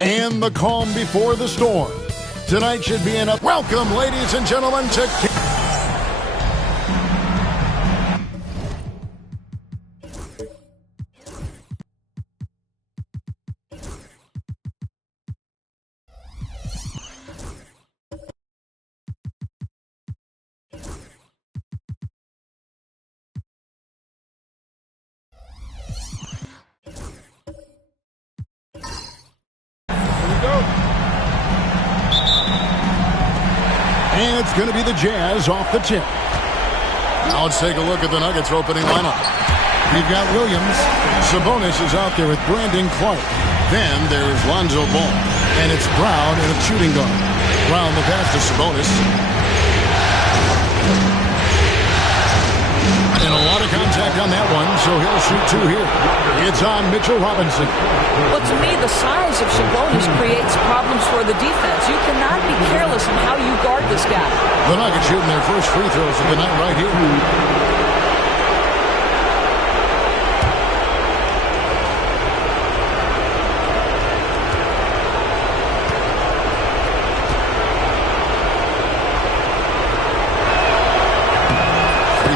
And the calm before the storm. Tonight should be a welcome, ladies and gentlemen, to... And it's going to be the Jazz off the tip. Now let's take a look at the Nuggets opening lineup. We've got Williams. Sabonis is out there with Brandon Clark. Then there's Lonzo Ball. And it's Brown in a shooting guard. Brown the pass to Sabonis. And a lot of contact on that one, so he'll shoot two here. It's on Mitchell Robinson. Well, to me, the size of Sabonis creates problems for the defense. You cannot be careless in how you guard this guy. The Nuggets shooting their first free throws of the night right here.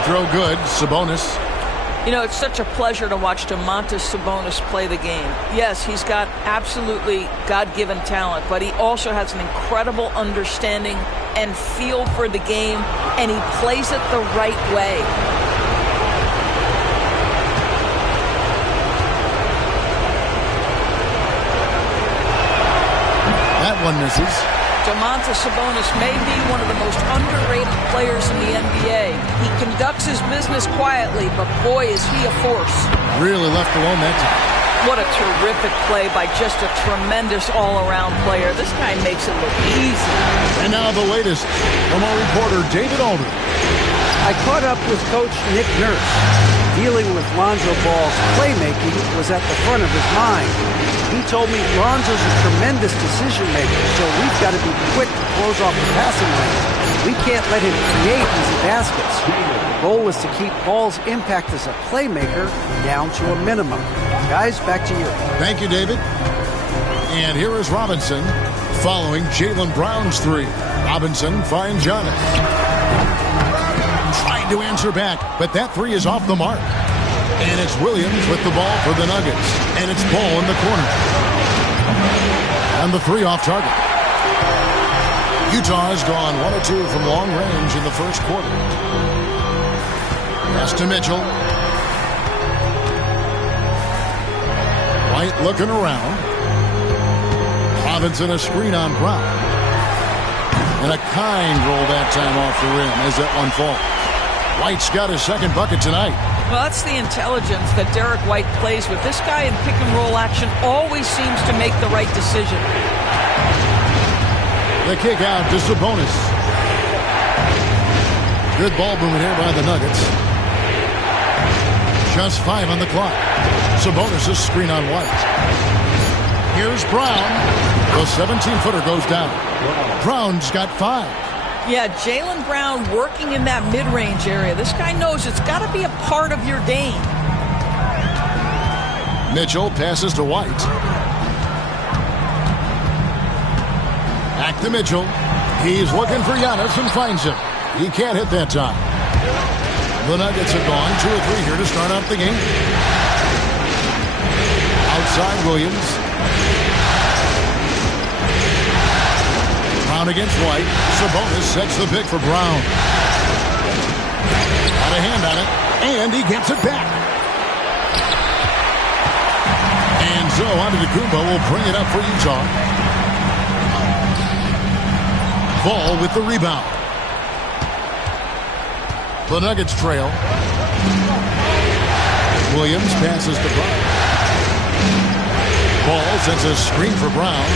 Throw good, Sabonis. You know, it's such a pleasure to watch Domantas Sabonis play the game. Yes, he's got absolutely God-given talent, but he also has an incredible understanding and feel for the game, and he plays it the right way. That one misses. Domantas Sabonis may be one of the most underrated players in the NBA. He conducts his business quietly, but boy, is he a force. Really left alone that time. What a terrific play by just a tremendous all-around player. This guy makes it look easy. And now the latest from our reporter, David Aldridge. I caught up with Coach Nick Nurse. Dealing with Lonzo Ball's playmaking was at the front of his mind. He told me Lonzo's a tremendous decision maker, so we've got to be quick to close off the passing lane. We can't let him create easy baskets. The goal was to keep Ball's impact as a playmaker down to a minimum. Guys, back to you. Thank you, David. And here is Robinson following Jaylen Brown's three. Robinson finds Giannis. Trying to answer back, but that three is off the mark. And it's Williams with the ball for the Nuggets. And it's Ball in the corner. And the three off target. Utah has gone 1 of 2 from long range in the first quarter. Pass to Mitchell. White looking around. Robinson a screen on Brown. And a kind roll that time off the rim as that one falls. White's got his second bucket tonight. Well, that's the intelligence that Derek White plays with. This guy in pick-and-roll action always seems to make the right decision. The kick out to Sabonis. Good ball movement here by the Nuggets. Just 5 on the clock. Sabonis' screen on White. Here's Brown. The 17-footer goes down. Brown's got 5. Yeah, Jaylen Brown working in that mid-range area. This guy knows it's got to be a part of your game. Mitchell passes to White. Back to Mitchell. He's looking for Giannis and finds him. He can't hit that time. The Nuggets have gone 2 or 3 here to start out the game. Outside Williams. Brown against White. Sabonis sets the pick for Brown. Got a hand on it, and he gets it back. And so Antetokounmpo will bring it up for Utah. Ball with the rebound. The Nuggets trail. Williams passes to Brown. Ball sets a screen for Brown.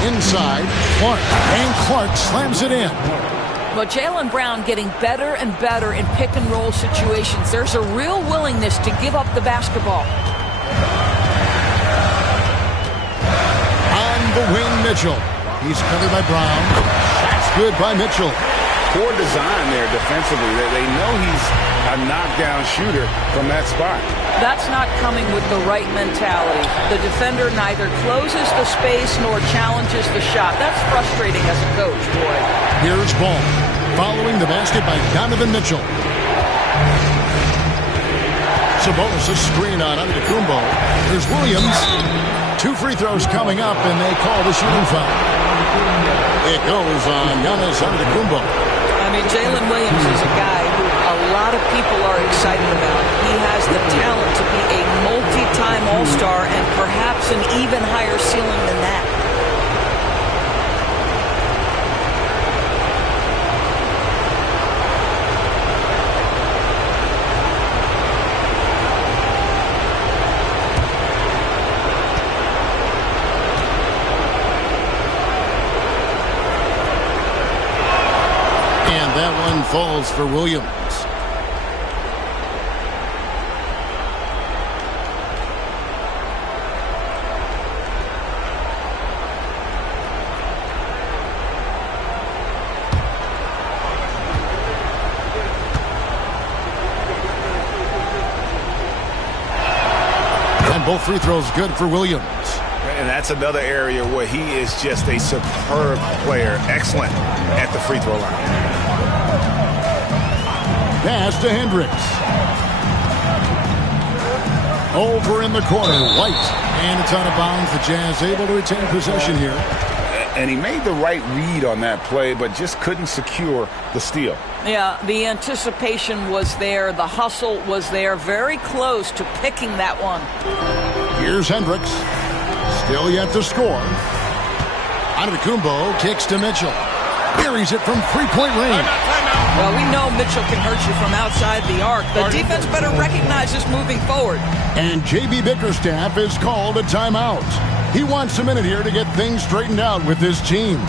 Inside, Clark. And Clark slams it in. But Jaylen Brown getting better and better in pick-and-roll situations. There's a real willingness to give up the basketball. On the wing, Mitchell. He's covered by Brown. That's good by Mitchell. poor design there defensively. They know he's a knockdown shooter from that spot. That's not coming with the right mentality. The defender neither closes the space nor challenges the shot. That's frustrating as a coach, boy. Here's Ball. Following the basket by Donovan Mitchell. Sabonis' screen on Antetokounmpo. Here's Williams. 2 free throws coming up, and they call the shooting foul. It goes on Giannis Antetokounmpo. I mean, Jalen Williams is a guy who a lot of people are excited about. He has the talent to be a multi-time All-Star and perhaps an even higher ceiling than that. That one falls for Williams. And both free throws good for Williams. And that's another area where he is just a superb player. Excellent at the free throw line. Pass to Hendricks. Over in the corner, White. And it's out of bounds. The Jazz able to retain possession here. And he made the right read on that play, but just couldn't secure the steal. Yeah, the anticipation was there. The hustle was there. Very close to picking that one. Here's Hendricks. Still yet to score. Antetokounmpo kicks to Mitchell. Buries it from three-point range. Well, we know Mitchell can hurt you from outside the arc. The defense better recognize this moving forward. And J.B. Bickerstaff is called a timeout. He wants a minute here to get things straightened out with his team. Here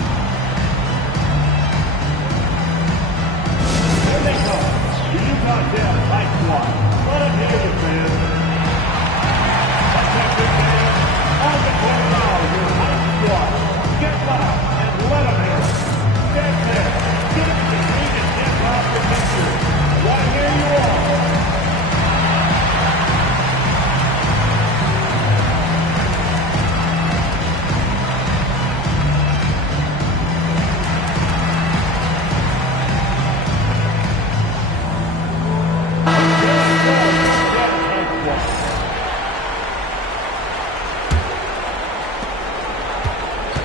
they come. The Utah Jazz High Squad. What a day, man. On the court now, your High Squad. Get loud and let them hear it. Stand there. Get it to me and get loud for picture. Right here you are.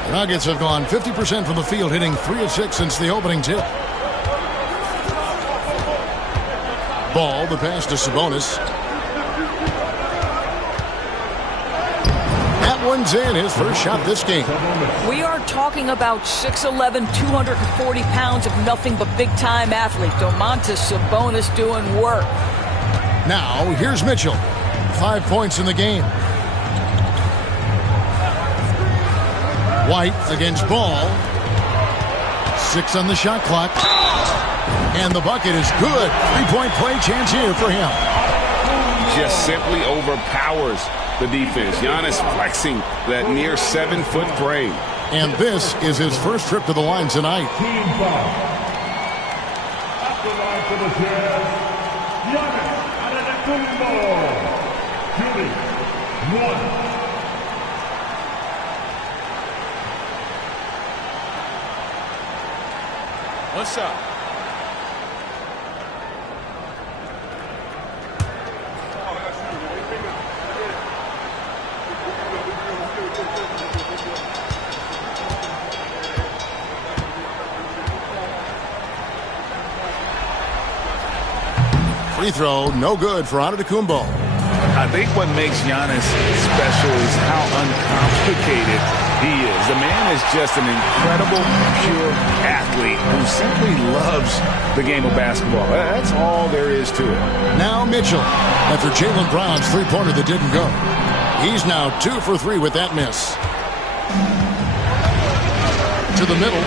Nuggets have gone 50% from the field, hitting 3 of 6 since the opening tip. Ball, the pass to Sabonis. That one's in, his first shot this game. We are talking about 6'11", 240 pounds of nothing but big-time athlete. Domantas Sabonis doing work. Now, here's Mitchell. 5 points in the game. White against Ball. 6 on the shot clock. And the bucket is good. 3-point play chance here for him. Just simply overpowers the defense. Giannis flexing that near 7-foot frame. And this is his first trip to the line tonight. Team foul. At the line for the Jazz, Giannis Antetokounmpo. Shooting 1. What's up? Free throw, no good for Antetokounmpo. I think what makes Giannis special is how uncomplicated he is. The man is just an incredible, pure athlete who simply loves the game of basketball. That's all there is to it. Now Mitchell, after Jaylen Brown's three-pointer that didn't go. He's now 2 for 3 with that miss. To the middle.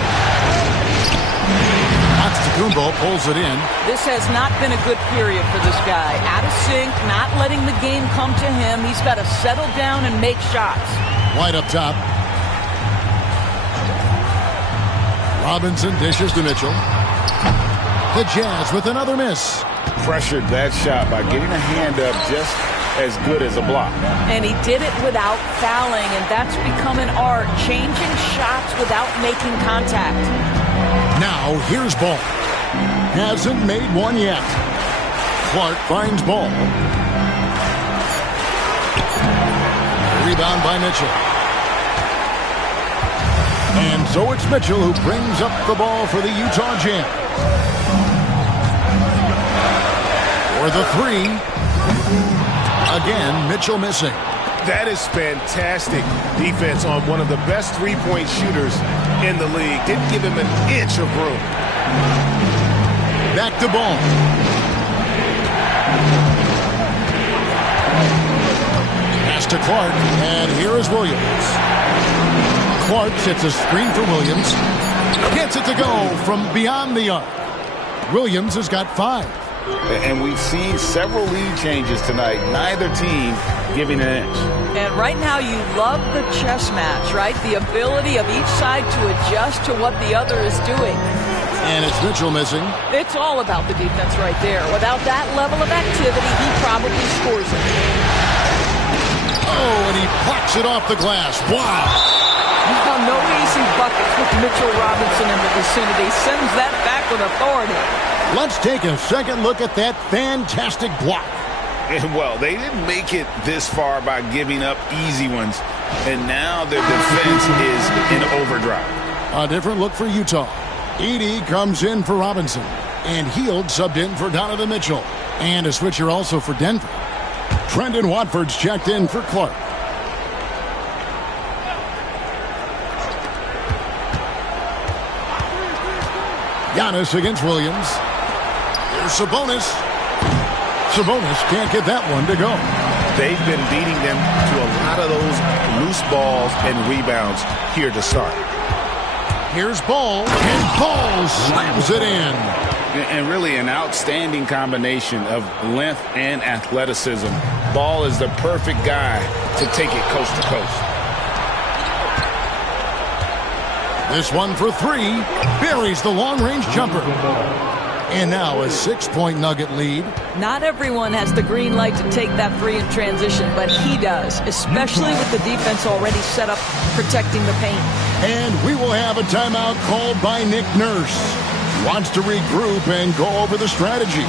Antetokounmpo pulls it in. This has not been a good period for this guy. Out of sync, not letting the game come to him. He's got to settle down and make shots. White up top. Robinson dishes to Mitchell. The Jazz with another miss. Pressured that shot by getting a hand up just as good as a block. And he did it without fouling, and that's become an art, changing shots without making contact. Now here's Ball. Hasn't made one yet. Clark finds Ball. Rebound by Mitchell. And so it's Mitchell who brings up the ball for the Utah Jazz. For the three. Again, Mitchell missing. That is fantastic defense on one of the best three-point shooters in the league. Didn't give him an inch of room. Back to Ball. Pass to Clark, and here is Williams. Clark sets a screen for Williams. Gets it to go from beyond the arc. Williams has got 5. And we've seen several lead changes tonight. Neither team giving an inch. And right now you love the chess match, right? The ability of each side to adjust to what the other is doing. And it's Mitchell missing. It's all about the defense right there. Without that level of activity, he probably scores it. Oh, and he plucks it off the glass. Wow. No easy buckets with Mitchell Robinson in the vicinity. Sends that back with authority. Let's take a second look at that fantastic block. And well, they didn't make it this far by giving up easy ones. And now their defense is in overdrive. A different look for Utah. Edey comes in for Robinson. And Hield subbed in for Donovan Mitchell. And a switcher also for Denver. Trendon Watford's checked in for Clark. Giannis against Williams. Here's Sabonis. Sabonis can't get that one to go. They've been beating them to a lot of those loose balls and rebounds here to start. Here's Ball, and Ball slams it in. And really an outstanding combination of length and athleticism. Ball is the perfect guy to take it coast to coast. This one for 3. Buries the long-range jumper. And now a 6-point Nugget lead. Not everyone has the green light to take that 3 in transition, but he does, especially with the defense already set up protecting the paint. And we will have a timeout called by Nick Nurse. He wants to regroup and go over the strategy.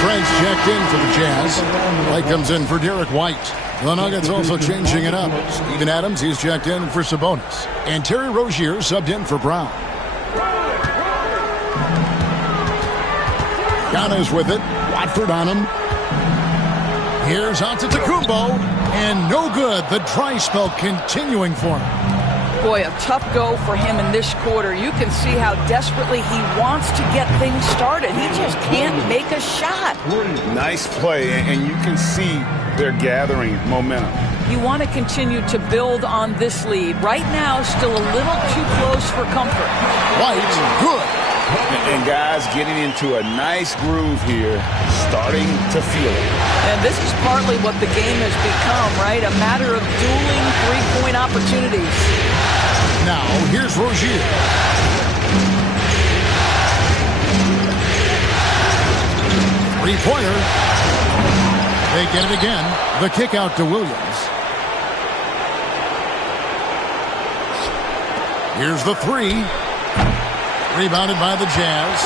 Trent's checked in for the Jazz. White comes in for Derek White. The Nuggets also changing it up. Steven Adams, he's checked in for Sabonis. And Terry Rozier subbed in for Brown. Giannis with it. Watford on him. Here's Antetokounmpo. And no good. The dry spell continuing for him. Boy, a tough go for him in this quarter. You can see how desperately he wants to get things started. He just can't make a shot. Nice play, and you can see they're gathering momentum. You want to continue to build on this lead. Right now, still a little too close for comfort. White, good. And guys getting into a nice groove here, starting to feel it. And this is partly what the game has become, right? A matter of dueling three-point opportunities. Now, here's Rozier. Three-pointer. They get it again. The kick out to Williams. Here's the 3. Rebounded by the Jazz.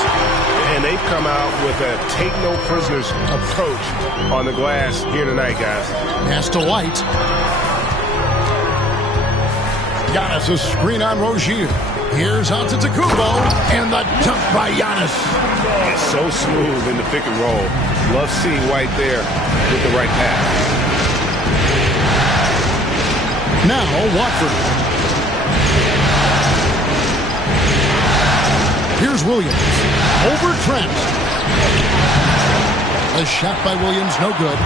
And they've come out with a take-no-prisoners approach on the glass here tonight, guys. Pass to White. Giannis a screen on Rozier. Here's Antetokounmpo. And the dunk by Giannis. It's so smooth in the pick and roll. Love seeing White there with the right pass. Now Watford. Here's Williams. Over Trent. A shot by Williams, no good.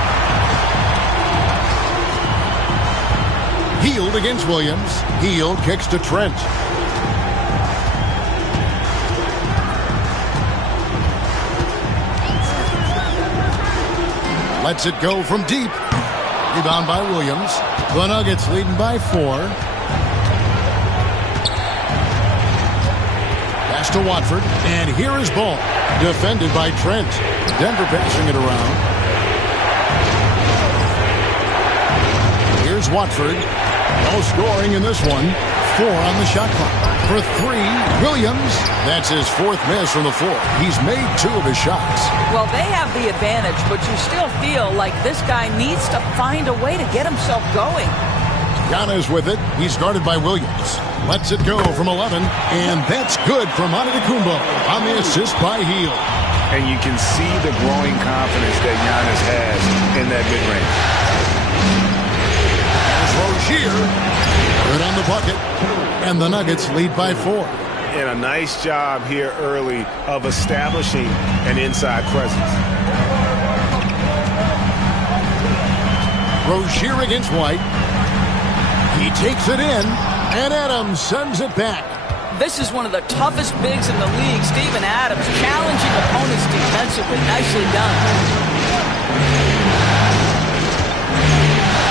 Hield against Williams. Hield kicks to Trent. Lets it go from deep. Rebound by Williams. The Nuggets leading by 4. Pass to Watford. And here is ball. Defended by Trent. Denver passing it around. Here's Watford. No scoring in this one. 4 on the shot clock. For 3, Williams. That's his 4th miss from the floor. He's made 2 of his shots. Well, they have the advantage, but you still feel like this guy needs to find a way to get himself going. Giannis with it. He's guarded by Williams. Lets it go from 11. And that's good from Antetokounmpo on the assist by Hield. And you can see the growing confidence that Giannis has in that mid-range. There's Rozier. Good on the bucket. And the Nuggets lead by 4. And a nice job here early of establishing an inside presence. Rozier against White. He takes it in, and Adams sends it back. This is one of the toughest bigs in the league. Steven Adams challenging opponents defensively. Nicely done.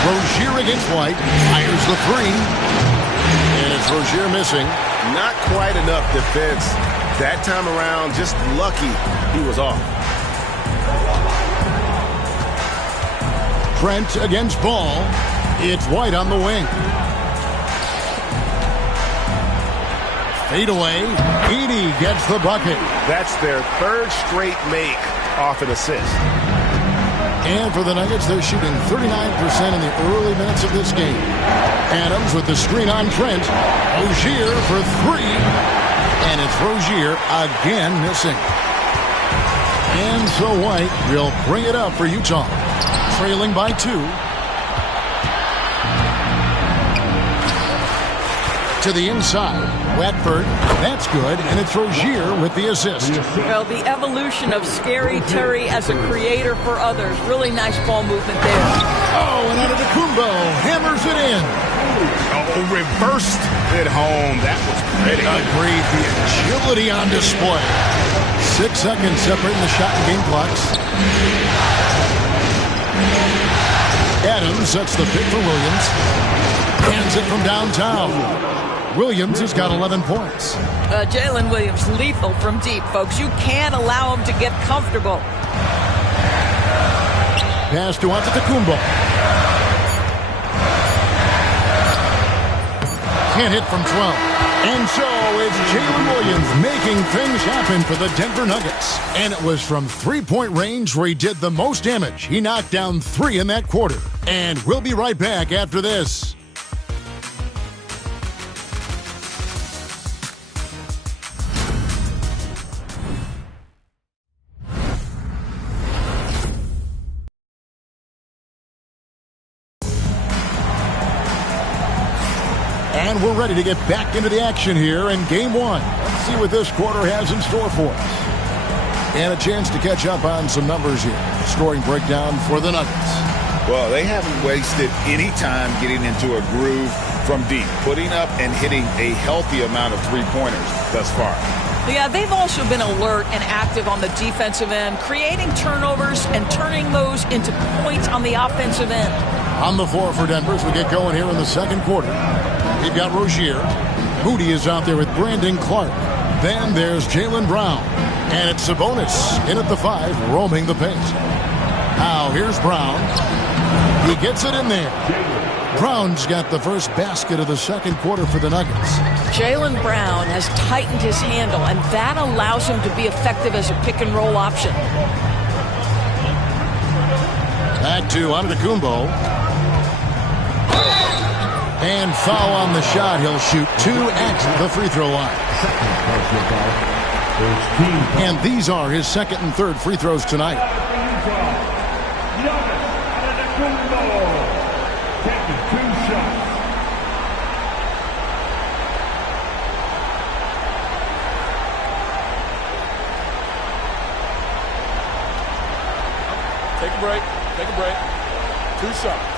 Rozier against White. Fires the 3. And it's Rozier missing. Not quite enough defense that time around. Just lucky he was off. Trent against Ball. It's White on the wing. Fade away. Edey gets the bucket. That's their 3rd straight make off an assist. And for the Nuggets, they're shooting 39% in the early minutes of this game. Adams with the screen on Trent. Rozier for 3. And it's Rozier again missing. And so White will bring it up for Utah. Trailing by 2. To the inside. Watford. That's good. And it's Rozier with the assist. Well, the evolution of Scary Terry as a creator for others. Really nice ball movement there. Oh, and Antetokounmpo hammers it in. Oh, reversed it home. That was pretty. Agreed. The agility on display. 6 seconds separating the shot and game clocks. Adams sets the pick for Williams. Hands it from downtown. Williams has got 11 points. Jalen Williams, lethal from deep, folks. You can't allow him to get comfortable. Pass to Antetokounmpo. Can't hit from 12. And so it's Jalen Williams making things happen for the Denver Nuggets. And it was from 3-point range where he did the most damage. He knocked down 3 in that quarter. And we'll be right back after this. And we're ready to get back into the action here in Game 1. Let's see what this quarter has in store for us. And a chance to catch up on some numbers here. Scoring breakdown for the Nuggets. Well, they haven't wasted any time getting into a groove from deep, putting up and hitting a healthy amount of three-pointers thus far. Yeah, they've also been alert and active on the defensive end, creating turnovers and turning those into points on the offensive end. On the floor for Denver as we get going here in the second quarter. We've got Rozier. Moody is out there with Brandon Clark. Then there's Jaylen Brown. And it's Sabonis in at the 5, roaming the paint. Now here's Brown. He gets it in there. Brown's got the first basket of the second quarter for the Nuggets. Jaylen Brown has tightened his handle, and that allows him to be effective as a pick-and-roll option. Back to Antetokounmpo. And foul on the shot. He'll shoot 2 at the free throw line. And these are his second and third free throws tonight. Take a break. Take a break. 2 shots.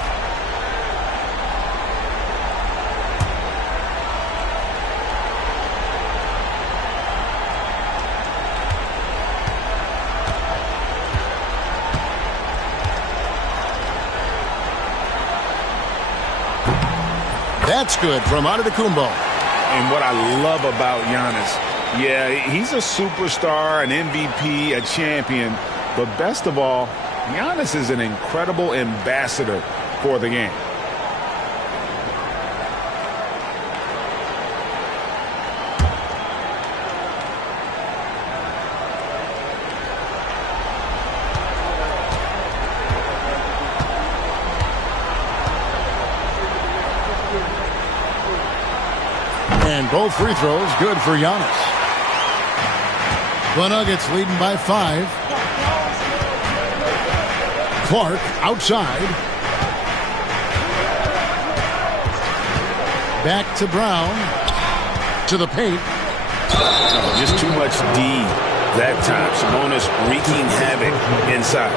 That's good from Antetokounmpo. And what I love about Giannis, yeah, he's a superstar, an MVP, a champion. But best of all, Giannis is an incredible ambassador for the game. And both free throws good for Giannis. The Nuggets leading by 5. Clark outside. Back to Brown. To the paint. Just too much D that time. Sabonis wreaking havoc inside.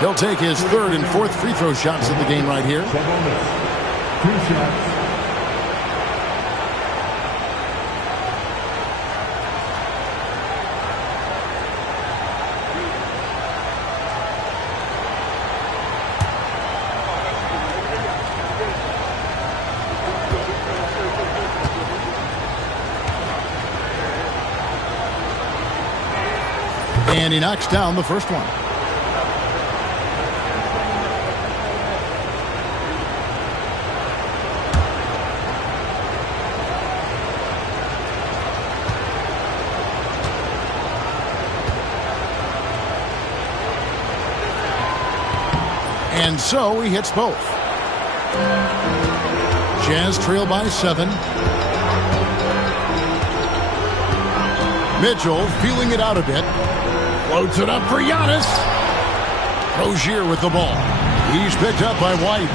He'll take his 3rd and 4th free throw shots of the game right here. And he knocks down the first one. And so he hits both. Jazz trail by 7. Mitchell feeling it out a bit. Floats it up for Giannis. Rozier with the ball. He's picked up by White.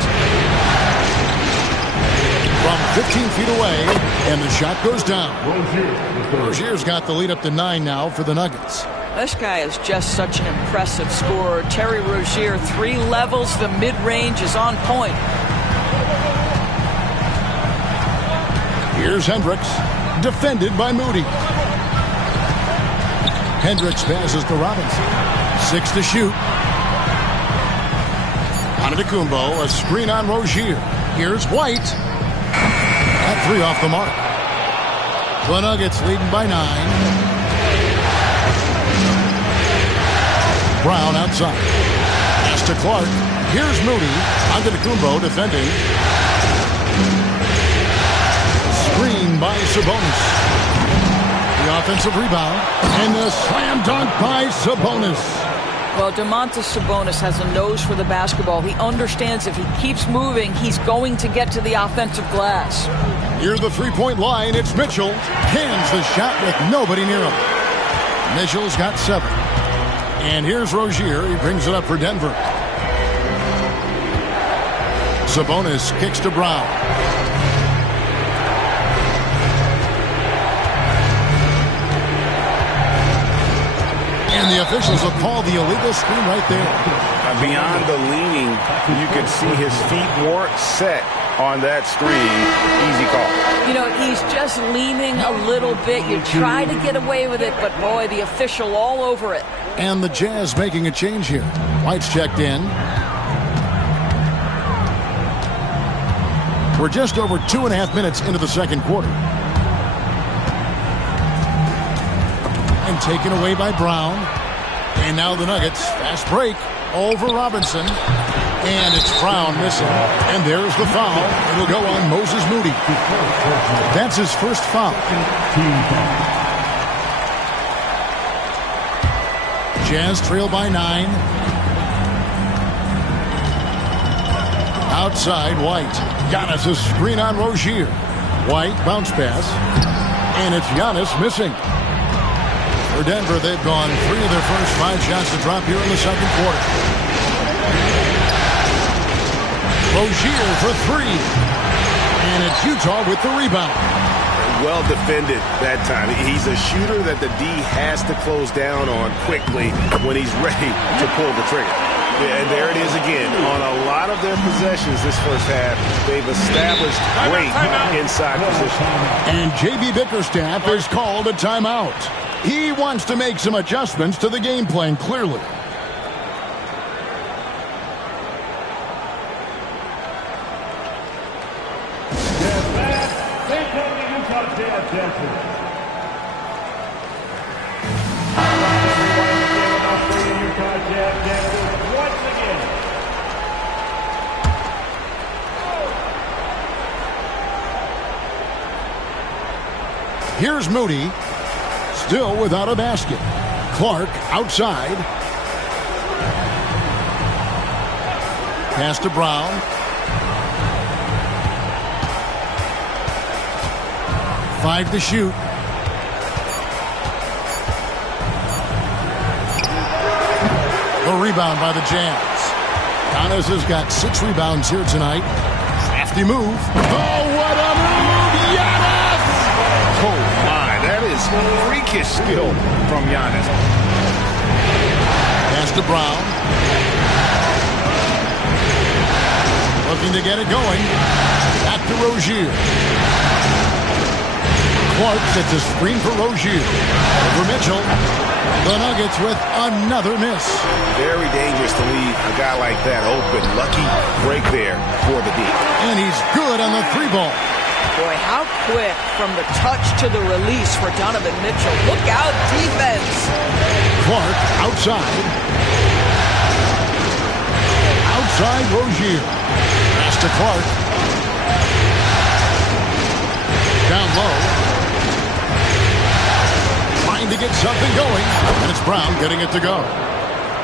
From 15 feet away, and the shot goes down. Rozier's got the lead up to 9 now for the Nuggets. This guy is just such an impressive scorer. Terry Rozier, 3 levels. The mid-range is on point. Here's Hendricks, defended by Moody. Hendricks passes to Robinson. 6 to shoot. Antetokounmpo, a screen on Rozier. Here's White. That 3 off the mark. The Nuggets leading by 9. Brown outside. Pass to Clark. Here's Moody. Antetokounmpo defending. Screen by Sabonis. The offensive rebound. And the slam dunk by Sabonis. Well, Domantas Sabonis has a nose for the basketball. He understands if he keeps moving, he's going to get to the offensive glass. Near the three-point line, it's Mitchell. Cans the shot with nobody near him. Mitchell's got 7. And here's Rozier. He brings it up for Denver. Sabonis kicks to Brown. And the officials will call the illegal screen right there. Beyond the leaning, you can see his feet weren't set on that screen. Easy call. You know, he's just leaning a little bit. You try to get away with it, but boy, the official all over it. And the Jazz making a change here. White's checked in. We're just over 2.5 minutes into the second quarter. And taken away by Brown. And now the Nuggets. Fast break over Robinson. And it's Brown missing. And there's the foul. It'll go on Moses Moody. That's his first foul. Jazz trail by 9. Outside, White. Giannis a screen on Rozier. White, bounce pass. And it's Giannis missing. For Denver, they've gone 3 of their first 5 shots to drop here in the second quarter. Rozier for 3. And it's Utah with the rebound. Well defended that time. He's a shooter that the D has to close down on quickly when he's ready to pull the trigger. And there it is again. On a lot of their possessions this first half, they've established great inside position. And J.B. Bickerstaff has called a timeout. He wants to make some adjustments to the game plan, clearly. Here's Moody. Still without a basket. Clark outside. Pass to Brown. Five to shoot. The rebound by the Jazz. Giannis has got 6 rebounds here tonight. Crafty move. Oh, what a move! Giannis! Oh, my. That is freakish skill from Giannis. Pass to Brown. Looking to get it going. Back to Rozier. Clark sets a screen for Rozier. Over Mitchell. The Nuggets with another miss. Very dangerous to leave a guy like that open. Lucky break there for the D. And he's good on the 3-ball. Boy, how quick from the touch to the release for Donovan Mitchell. Look out, defense. Clark outside. Outside Rozier. Pass to Clark. Down low. Trying to get something going. And it's Brown getting it to go.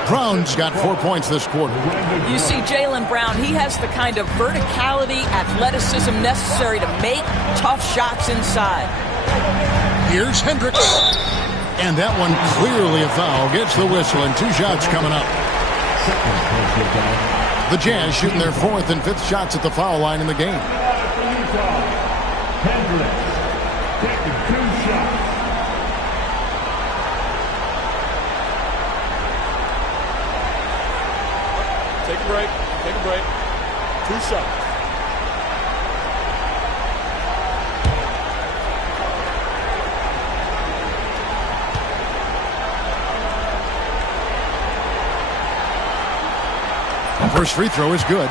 Brown's got 4 points this quarter. You see Jaylen Brown, he has the kind of verticality, athleticism necessary to make tough shots inside. Here's Hendricks. And that one clearly a foul. Gets the whistle and 2 shots coming up. The Jazz shooting their 4th and 5th shots at the foul line in the game. Hendricks taking 2 shots. Take a break. Take a break. 2 shots. First free throw is good.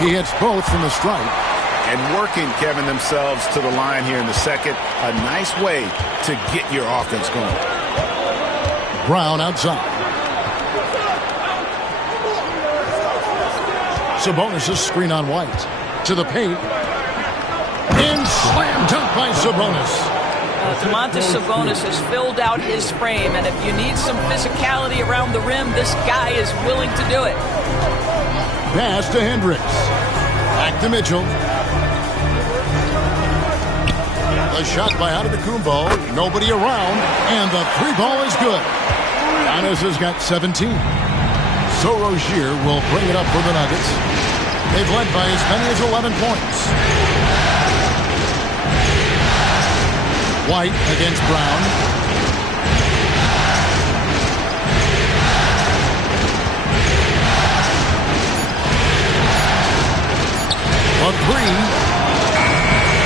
He hits both from the stripe. And working, Kevin, themselves to the line here in the second. A nice way to get your offense going. Brown outside. Sabonis' screen on White. To the paint. And slam dunk by Sabonis. Domantas Sabonis has filled out his frame, and if you need some physicality around the rim, this guy is willing to do it. Pass to Hendricks. Back to Mitchell. The shot by Antetokounmpo. Nobody around. And the 3-ball is good. Giannis has got 17. So Rozier will bring it up for the Nuggets. They've led by as many as 11 points. White against Brown. A 3.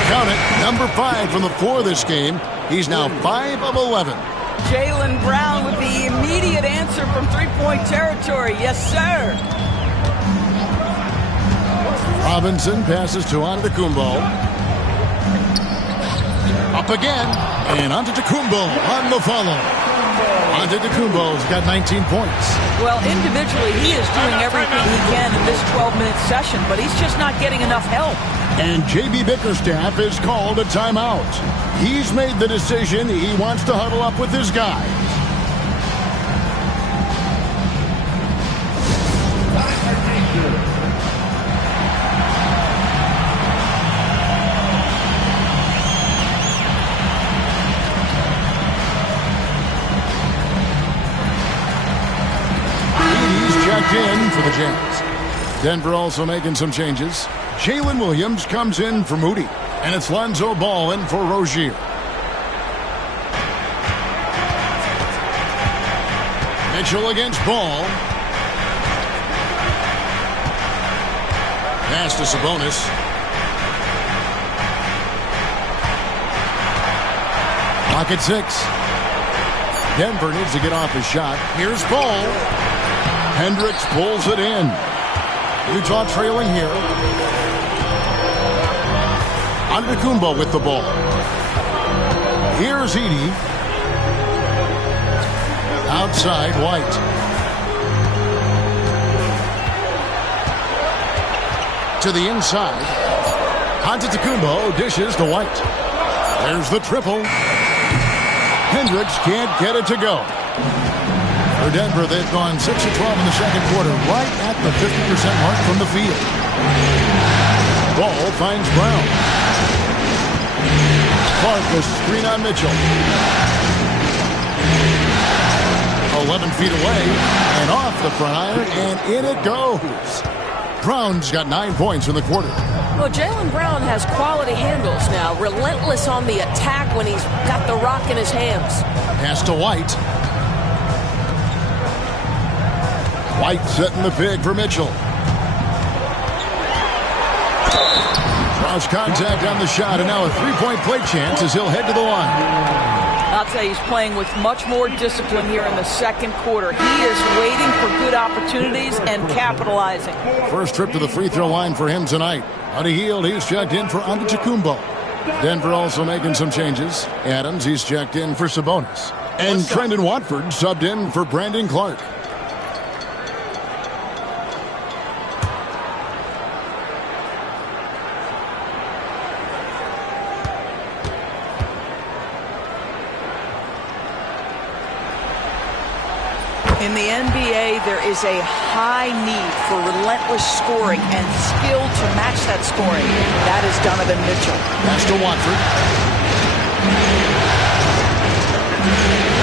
Count it, number 5 from the floor this game. He's now 5 of 11. Jaylen Brown with the immediate answer from 3-point territory. Yes, sir. Robinson passes to Antetokounmpo. Up again, and Antetokounmpo on the follow. Antetokounmpo's got 19 points. Well, individually, he is doing everything he can in this 12-minute session, but he's just not getting enough help. And J.B. Bickerstaff has called a timeout. He's made the decision he wants to huddle up with his guys. He's checked in for the Jazz. Denver also making some changes. Jalen Williams comes in for Moody. And it's Lonzo Ball in for Rozier. Mitchell against Ball. Pass to Sabonis. Clock at 6. Denver needs to get off his shot. Here's Ball. Hendricks pulls it in. Utah trailing here. Antetokounmpo with the ball. Here's Edey. Outside, White. To the inside. Antetokounmpo dishes to White. There's the triple. Hendricks can't get it to go. For Denver, they've gone 6 of 12 in the second quarter, right at the 50% mark from the field. Ball finds Brown. Clark with screen on Mitchell. 11 feet away and off the front iron, and in it goes. Brown's got 9 points in the quarter. Well, Jaylen Brown has quality handles now. Relentless on the attack when he's got the rock in his hands. Pass to White. White setting the pig for Mitchell. Draws contact on the shot, and now a three-point play chance as he'll head to the line. I'll tell you, he's playing with much more discipline here in the second quarter. He is waiting for good opportunities and capitalizing. First trip to the free throw line for him tonight. On a Hield, he's checked in for Antetokounmpo. Denver also making some changes. Adams, he's checked in for Sabonis. And Trendon Watford subbed in for Brandon Clark. In the NBA, there is a high need for relentless scoring and skill to match that scoring. That is Donovan Mitchell. Pass to Watford.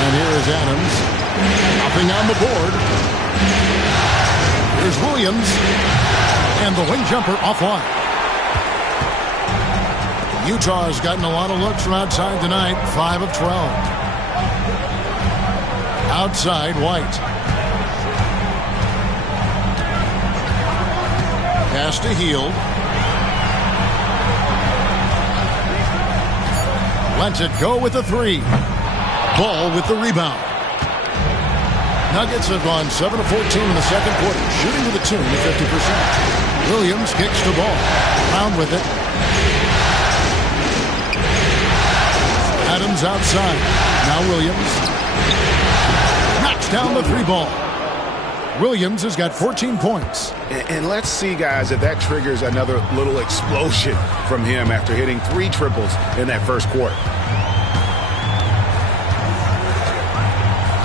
And here is Adams. Nothing on the board. Here's Williams. And the wing jumper offline. Utah has gotten a lot of looks from outside tonight. 5 of 12. Outside, White. Pass to Hield. Lets it go with the three. Ball with the rebound. Nuggets have gone 7 of 14 in the second quarter, shooting to the tune of 50%. Williams kicks the ball. Brown with it. Adams outside. Now Williams. Knocks down the three ball. Williams has got 14 points. And let's see, guys, if that triggers another little explosion from him after hitting 3 triples in that first quarter.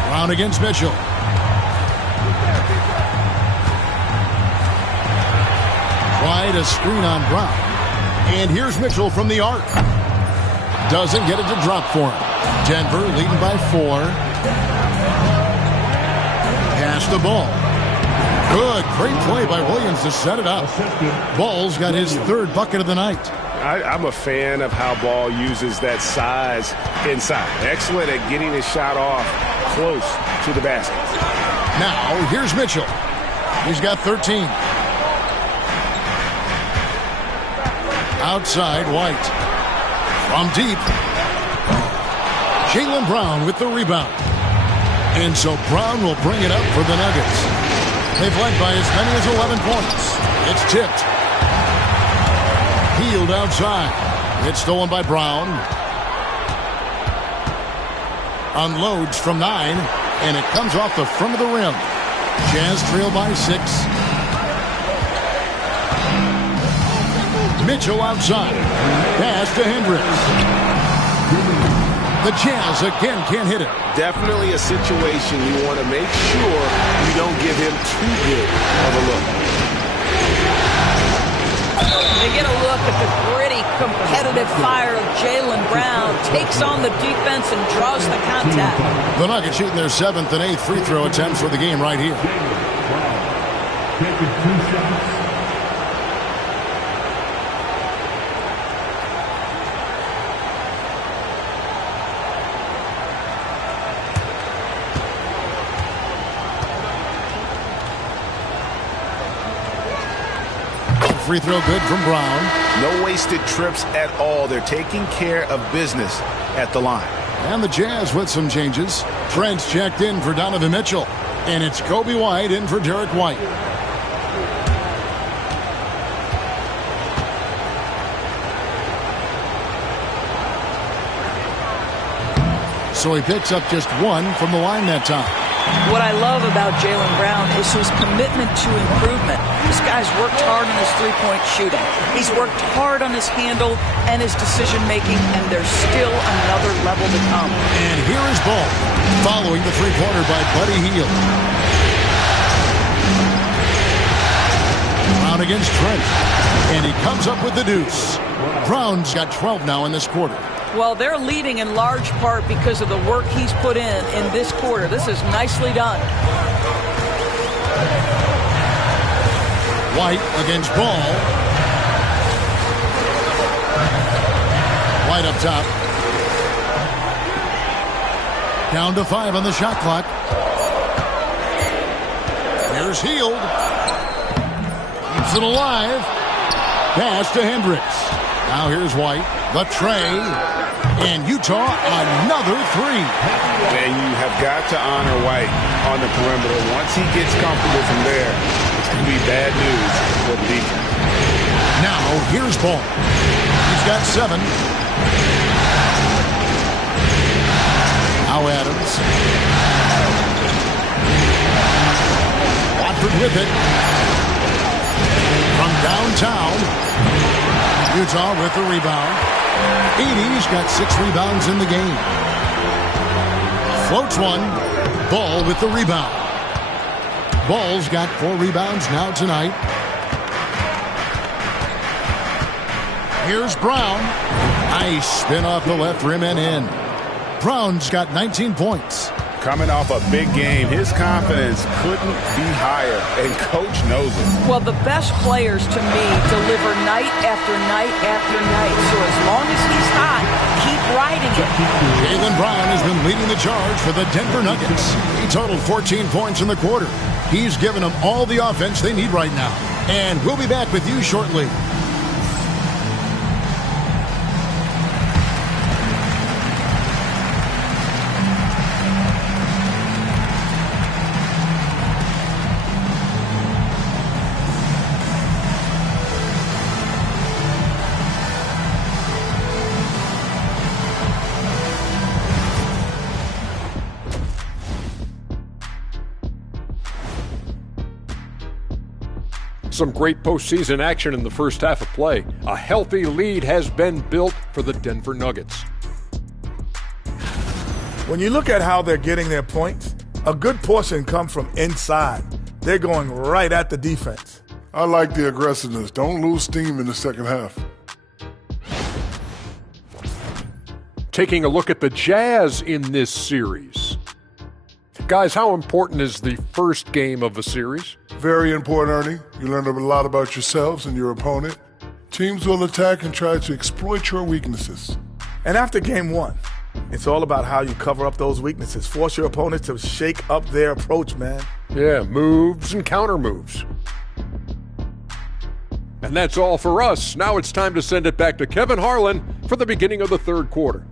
Brown against Mitchell. Wide a screen on Brown. And here's Mitchell from the arc. Doesn't get it to drop for him. Denver leading by 4. Pass the ball. Good, great play by Williams to set it up. Ball's got his 3rd bucket of the night. I'm a fan of how Ball uses that size inside. Excellent at getting his shot off close to the basket. Now, here's Mitchell. He's got 13. Outside, White. From deep. Jaylen Brown with the rebound. And so Brown will bring it up for the Nuggets. They've led by as many as 11 points. It's tipped. Hield outside. It's stolen by Brown. Unloads from 9. And it comes off the front of the rim. Jazz trail by 6. Mitchell outside. Pass to Hendricks. The Jazz again can't hit it. Definitely a situation you want to make sure you don't give him too good of a look. They get a look at the gritty, competitive fire of Jaylen Brown. Takes on the defense and draws the contact. The Nuggets shooting their 7th and 8th free throw attempts for the game right here. Taking 2 shots. Free throw good from Brown. No wasted trips at all. They're taking care of business at the line. And the Jazz with some changes. Trent's checked in for Donovan Mitchell. And it's Kobe White in for Derek White. So he picks up just one from the line that time. What I love about Jaylen Brown is his commitment to improvement. This guy's worked hard on his three-point shooting. He's worked hard on his handle and his decision-making, and there's still another level to come. And here is Ball, following the three-pointer by Buddy Hield. Brown against Trent, and he comes up with the deuce. Brown's got 12 now in this quarter. Well, they're leading in large part because of the work he's put in this quarter. This is nicely done. White against Ball. White up top. Down to 5 on the shot clock. Here's Hield. Keeps it alive. Pass to Hendricks. Now here's White. The tray. And Utah, another three. And you have got to honor White on the perimeter. Once he gets comfortable from there, it's going to be bad news for the defense. Now, here's Ball. He's got 7. Now Adams. Watford with it. From downtown. Utah with the rebound. 80's got 6 rebounds in the game. Floats one. Ball with the rebound. Ball's got 4 rebounds now tonight. Here's Brown. Nice spin off the left rim and in. Brown's got 19 points. Coming off a big game, his confidence couldn't be higher, and Coach knows it. Well, the best players, to me, deliver night after night after night. So as long as he's hot, keep riding it. Jaylen Brown has been leading the charge for the Denver Nuggets. He totaled 14 points in the quarter. He's given them all the offense they need right now. And we'll be back with you shortly. Some great postseason action in the first half of play. A healthy lead has been built for the Denver Nuggets. When you look at how they're getting their points, a good portion come from inside. They're going right at the defense. I like the aggressiveness. Don't lose steam in the second half. Taking a look at the Jazz in this series. Guys, how important is the first game of a series? Very important, Ernie. You learn a lot about yourselves and your opponent. Teams will attack and try to exploit your weaknesses. And after game 1, it's all about how you cover up those weaknesses. Force your opponent to shake up their approach, man. Yeah, moves and counter moves. And that's all for us. Now it's time to send it back to Kevin Harlan for the beginning of the third quarter.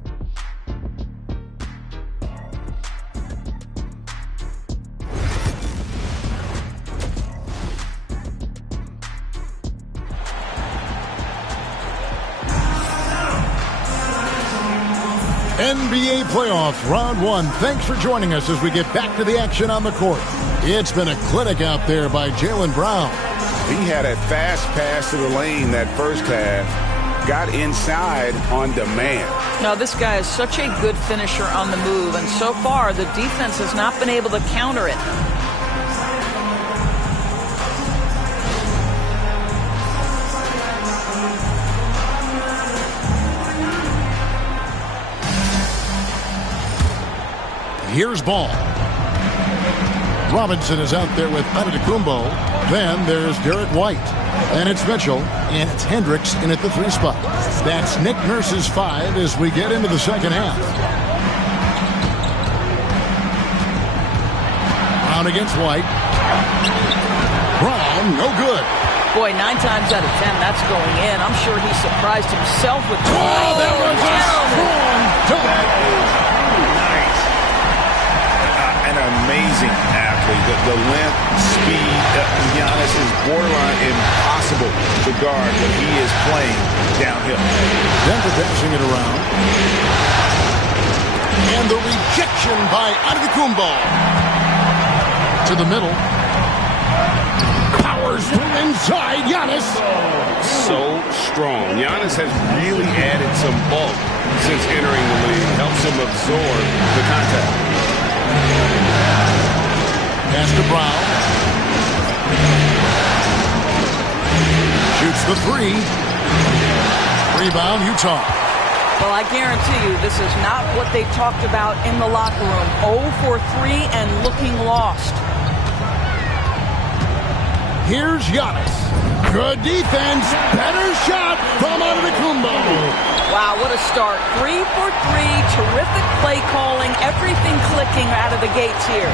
NBA playoff round 1. Thanks for joining us as we get back to the action on the court. It's been a clinic out there by Jaylen Brown. He had a fast pass to the lane that first half. Got inside on demand. Now, this guy is such a good finisher on the move, and so far the defense has not been able to counter it. Here's Ball. Robinson is out there with Antetokounmpo. Then there's Derek White. And it's Mitchell. And it's Hendricks in at the 3 spot. That's Nick Nurse's 5 as we get into the second half. Brown against White. Brown, no good. Boy, 9 times out of 10, that's going in. I'm sure he surprised himself with the that was a strong dunk. an amazing athlete. The length, speed, Giannis is borderline impossible to guard when he is playing downhill. Denver passing it around. And the rejection by Antetokounmpo. To the middle. Powers through inside. Giannis. So strong. Giannis has really added some bulk since entering the league. Helps him absorb the contact. Pass to Brown. Shoots the three. Rebound, Utah. Well, I guarantee you this is not what they talked about in the locker room. 0 for 3 and looking lost. Here's Giannis. Good defense. Better shot from Antetokounmpo. Wow, what a start. 3 for 3. Terrific play calling. Everything clicking out of the gates here.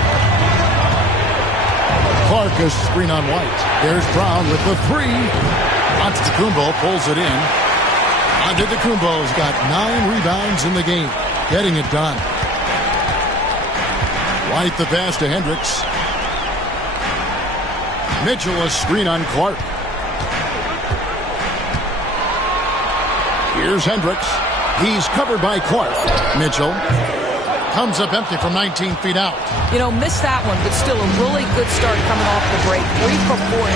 Clark is screen on White. There's Brown with the three. Antetokounmpo pulls it in. Antetokounmpo's got 9 rebounds in the game. Getting it done. White the pass to Hendricks. Mitchell a screen on Clark. Here's Hendricks. He's covered by Clark. Mitchell comes up empty from 19 feet out. You know, missed that one, but still a really good start coming off the break. 3 for 4.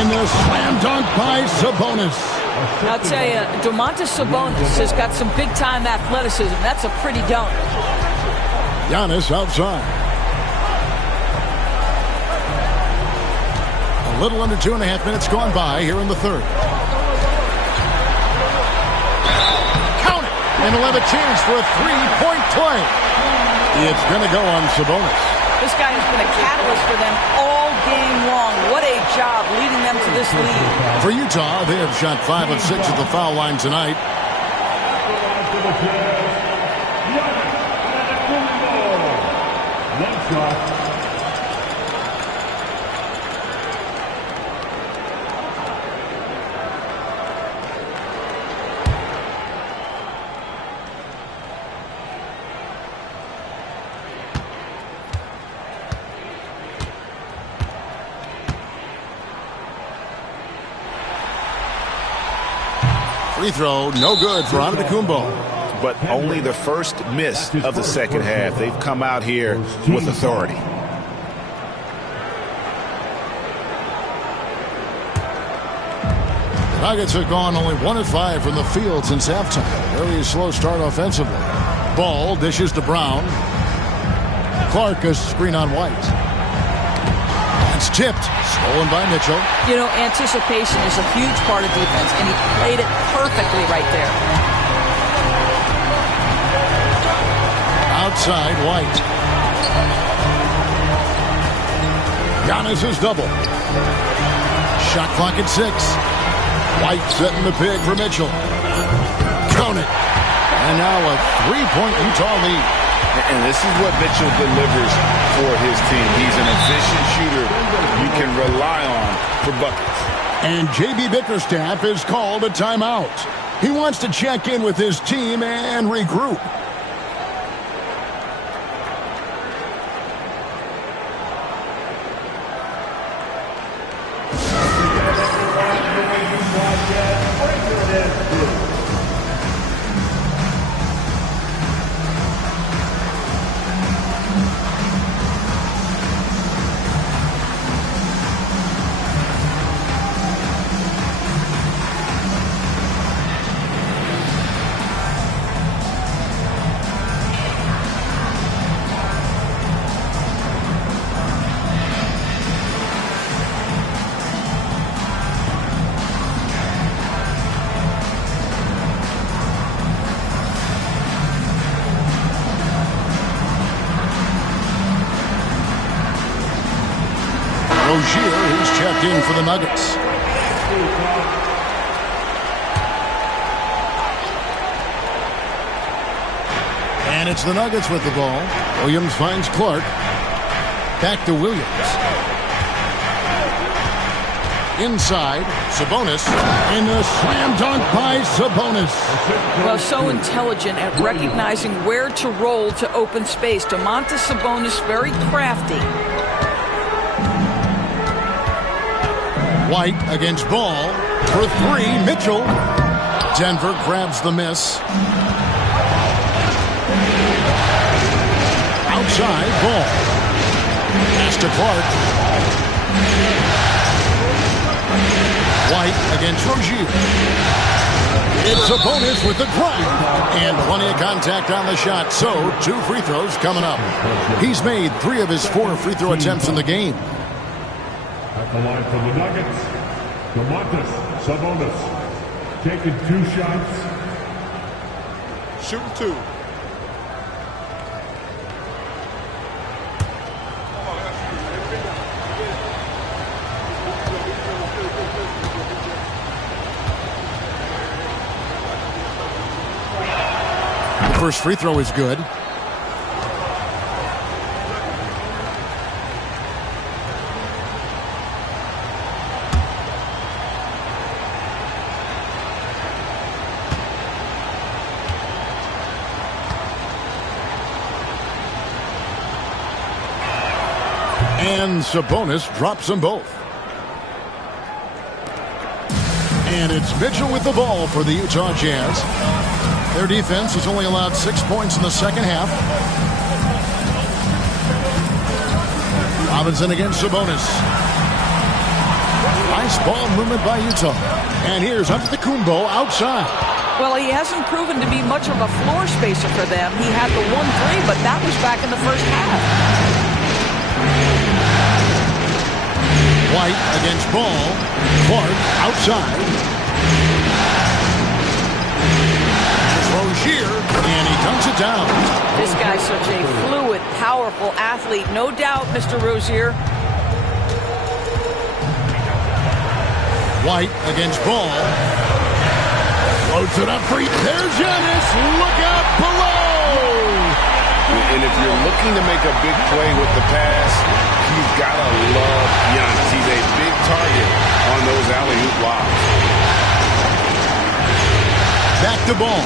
And the slam dunk by Sabonis. I'll tell you, Domantas Sabonis has got some big-time athleticism. That's a pretty dunk. Giannis outside. A little under 2.5 minutes gone by here in the third. Count it! And he'll have a chance for a three-point play. It's going to go on Sabonis. This guy has been a catalyst for them all game long. What a job leading them to this lead. For Utah, they have shot 5 of 6 at the foul line tonight. Next shot. Free throw, no good for Antetokounmpo. But only the first miss of the second half. They've come out here with authority. The Nuggets have gone only 1 of 5 from the field since halftime. Very slow start offensively. Ball dishes to Brown. Clark a screen on White. It's tipped. Stolen by Mitchell. You know, anticipation is a huge part of defense, and he played it perfectly right there. Outside, White. Giannis is double. Shot clock at 6. White setting the pig for Mitchell. Count it. And now a 3-point Utah lead. And this is what Mitchell delivers for his team. He's an efficient shooter you can rely on for buckets. And J.B. Bickerstaff is called a timeout. He wants to check in with his team and regroup. Rozier, who's checked in for the Nuggets. And it's the Nuggets with the ball. Williams finds Clark. Back to Williams. Inside, Sabonis, and a slam dunk by Sabonis. Well, so intelligent at recognizing where to roll to open space. Domantas Sabonis, very crafty. White against Ball for three. Mitchell. Denver grabs the miss. Outside, Ball. Pass to Clark. White against Rozier. It's Sabonis with the grind. And plenty of contact on the shot. So, 2 free throws coming up. He's made 3 of his 4 free throw attempts in the game. At the line for the Nuggets, Domantas Sabonis. Taking 2 shots. Shooting 2. First free throw is good. And Sabonis drops them both. And it's Mitchell with the ball for the Utah Jazz. Their defense has only allowed 6 points in the second half. Robinson against Sabonis. Nice ball movement by Utah. And here's Antetokounmpo outside. Well, he hasn't proven to be much of a floor spacer for them. He had the 1-3, but that was back in the first half. White against Ball. Clark outside. Rozier, and he dunks it down. This guy's such a fluid, powerful athlete. No doubt, Mr. Rozier. White against Ball. Floats it up for you. There's Giannis. Look out below. And if you're looking to make a big play with the pass, you've got to love Giannis. He's a big target on those alley-oop lobs. Back to Ball.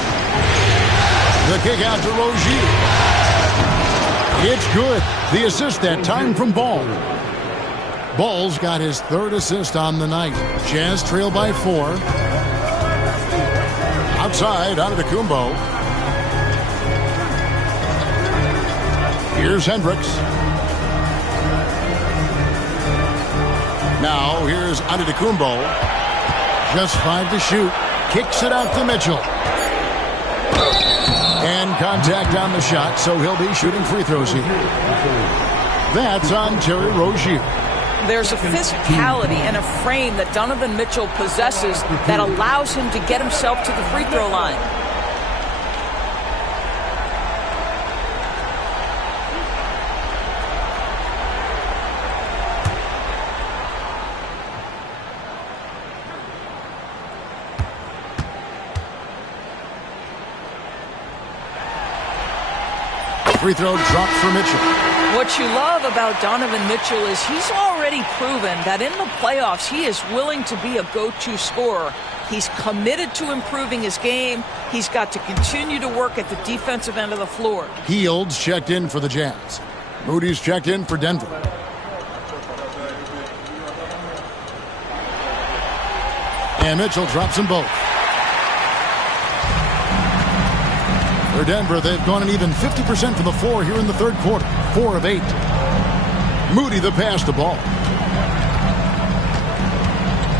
The kick out to Rozier. It's good. The assist that time from Ball. Ball's got his 3rd assist on the night. Jazz trail by 4. Outside, Antetokounmpo. Here's Hendricks. Now, here's Antetokounmpo. Just 5 to shoot. Kicks it out to Mitchell. And contact on the shot, so he'll be shooting free throws here. That's on Terry Rozier. There's a physicality and a frame that Donovan Mitchell possesses that allows him to get himself to the free throw line. Free throw dropped for Mitchell. What you love about Donovan Mitchell is he's already proven that in the playoffs he is willing to be a go-to scorer. He's committed to improving his game. He's got to continue to work at the defensive end of the floor. Fields checked in for the Jazz. Moody's checked in for Denver. And Mitchell drops them both. For Denver, they've gone an even 50% from the floor here in the 3rd quarter. 4 of 8. Moody the pass to Ball.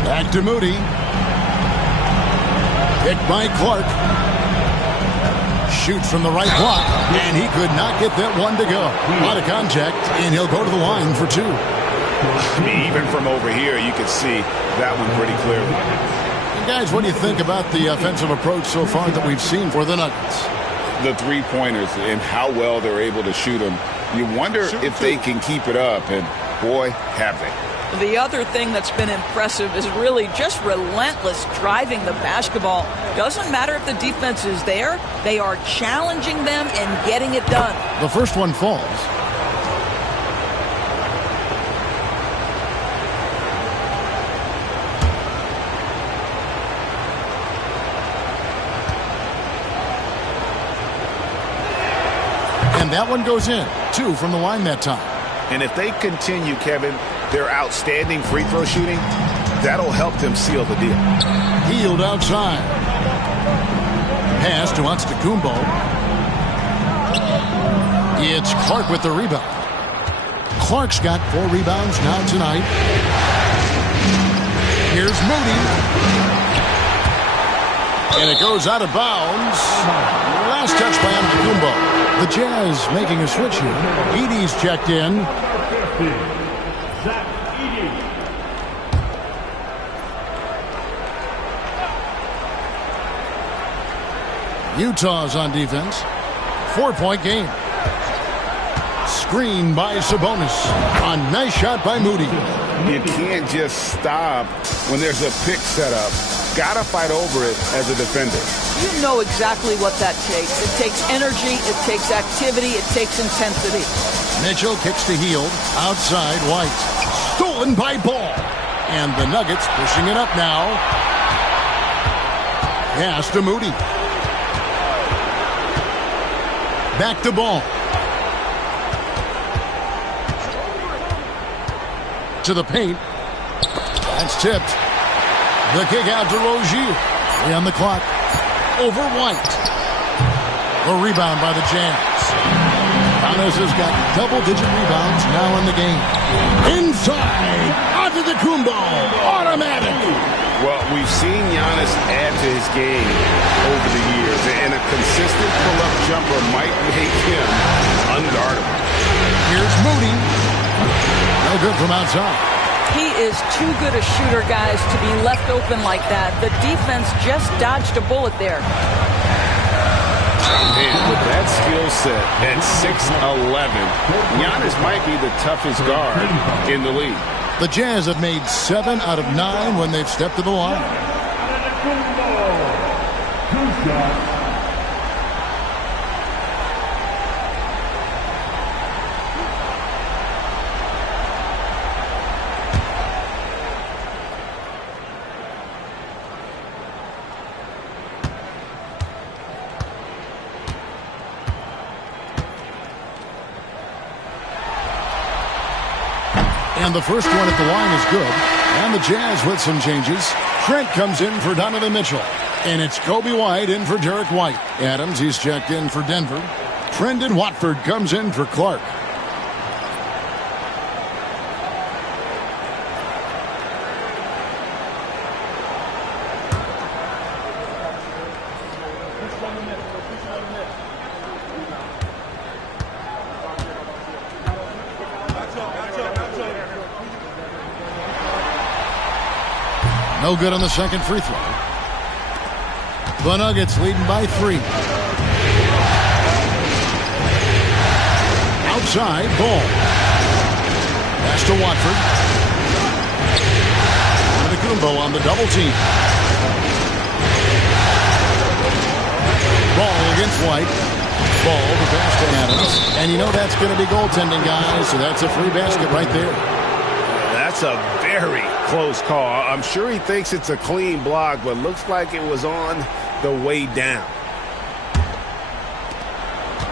Back to Moody. Picked by Clark. Shoots from the right block, and he could not get that one to go. A lot of contact, and he'll go to the line for 2. Even from over here, you can see that one pretty clearly. And guys, what do you think about the offensive approach so far that we've seen for the Nuggets? The 3-pointers and how well they're able to shoot them. You wonder if they can keep it up, and boy, have they. The other thing that's been impressive is really just relentless driving the basketball. Doesn't matter if the defense is there, they are challenging them and getting it done. The first one falls. And that one goes in. 2 from the line that time. And if they continue, Kevin, their outstanding free throw shooting, that'll help them seal the deal. Hield outside. Pass to Antetokounmpo. It's Clark with the rebound. Clark's got 4 rebounds now tonight. Here's Moody. And it goes out of bounds. Last touch by Antetokounmpo. The Jazz making a switch here. Edey's checked in. Utah's on defense. 4-point game. Screen by Sabonis. A nice shot by Moody. You can't just stop when there's a pick set up. Gotta fight over it as a defender. You know exactly what that takes. It takes energy, it takes activity, it takes intensity. Mitchell kicks to Hield. Outside, White. Stolen by Ball. And the Nuggets pushing it up now. Pass to Moody. Back to Ball. To the paint. That's tipped. The kick out to Rozier. 3 on the clock. Over White. The rebound by the Jazz. Giannis has got double-digit rebounds now in the game. Inside. Antetokounmpo. Automatic. Well, we've seen Giannis add to his game over the years, and a consistent pull-up jumper might make him unguardable. Here's Moody. No good from outside. He is too good a shooter, guys, to be left open like that. The defense just dodged a bullet there. And with that skill set at 6'11", Giannis might be the toughest guard in the league. The Jazz have made 7 out of 9 when they've stepped to the line. And the first one at the line is good. And the Jazz with some changes. Trent comes in for Donovan Mitchell. And it's Kobe White in for Derek White. Adams, he's checked in for Denver. Trendon Watford comes in for Clark. No good on the second free throw. The Nuggets leading by 3. Outside, Ball. Pass to Watford. Antetokounmpo on the double team. Ball against White. Ball to pass to Adams. And you know that's going to be goaltending, guys, so that's a free basket right there. That's a very close call. I'm sure he thinks it's a clean block, but looks like it was on the way down.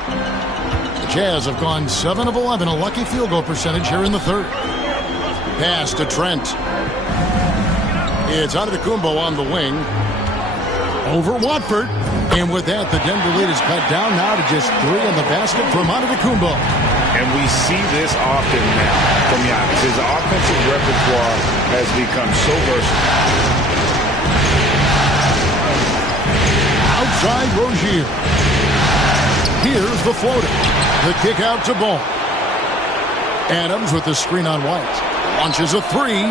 The Jazz have gone 7 of 11, a lucky field goal percentage here in the third. Pass to Trent. It's Antetokounmpo on the wing. Over Watford. And with that, the Denver lead is cut down now to just 3 in the basket from Antetokounmpo. And we see this often now from Giannis. His offensive repertoire has become so versatile. Outside Rozier. Here's the floater. The kick out to Ball. Adams with the screen on White. Launches a 3.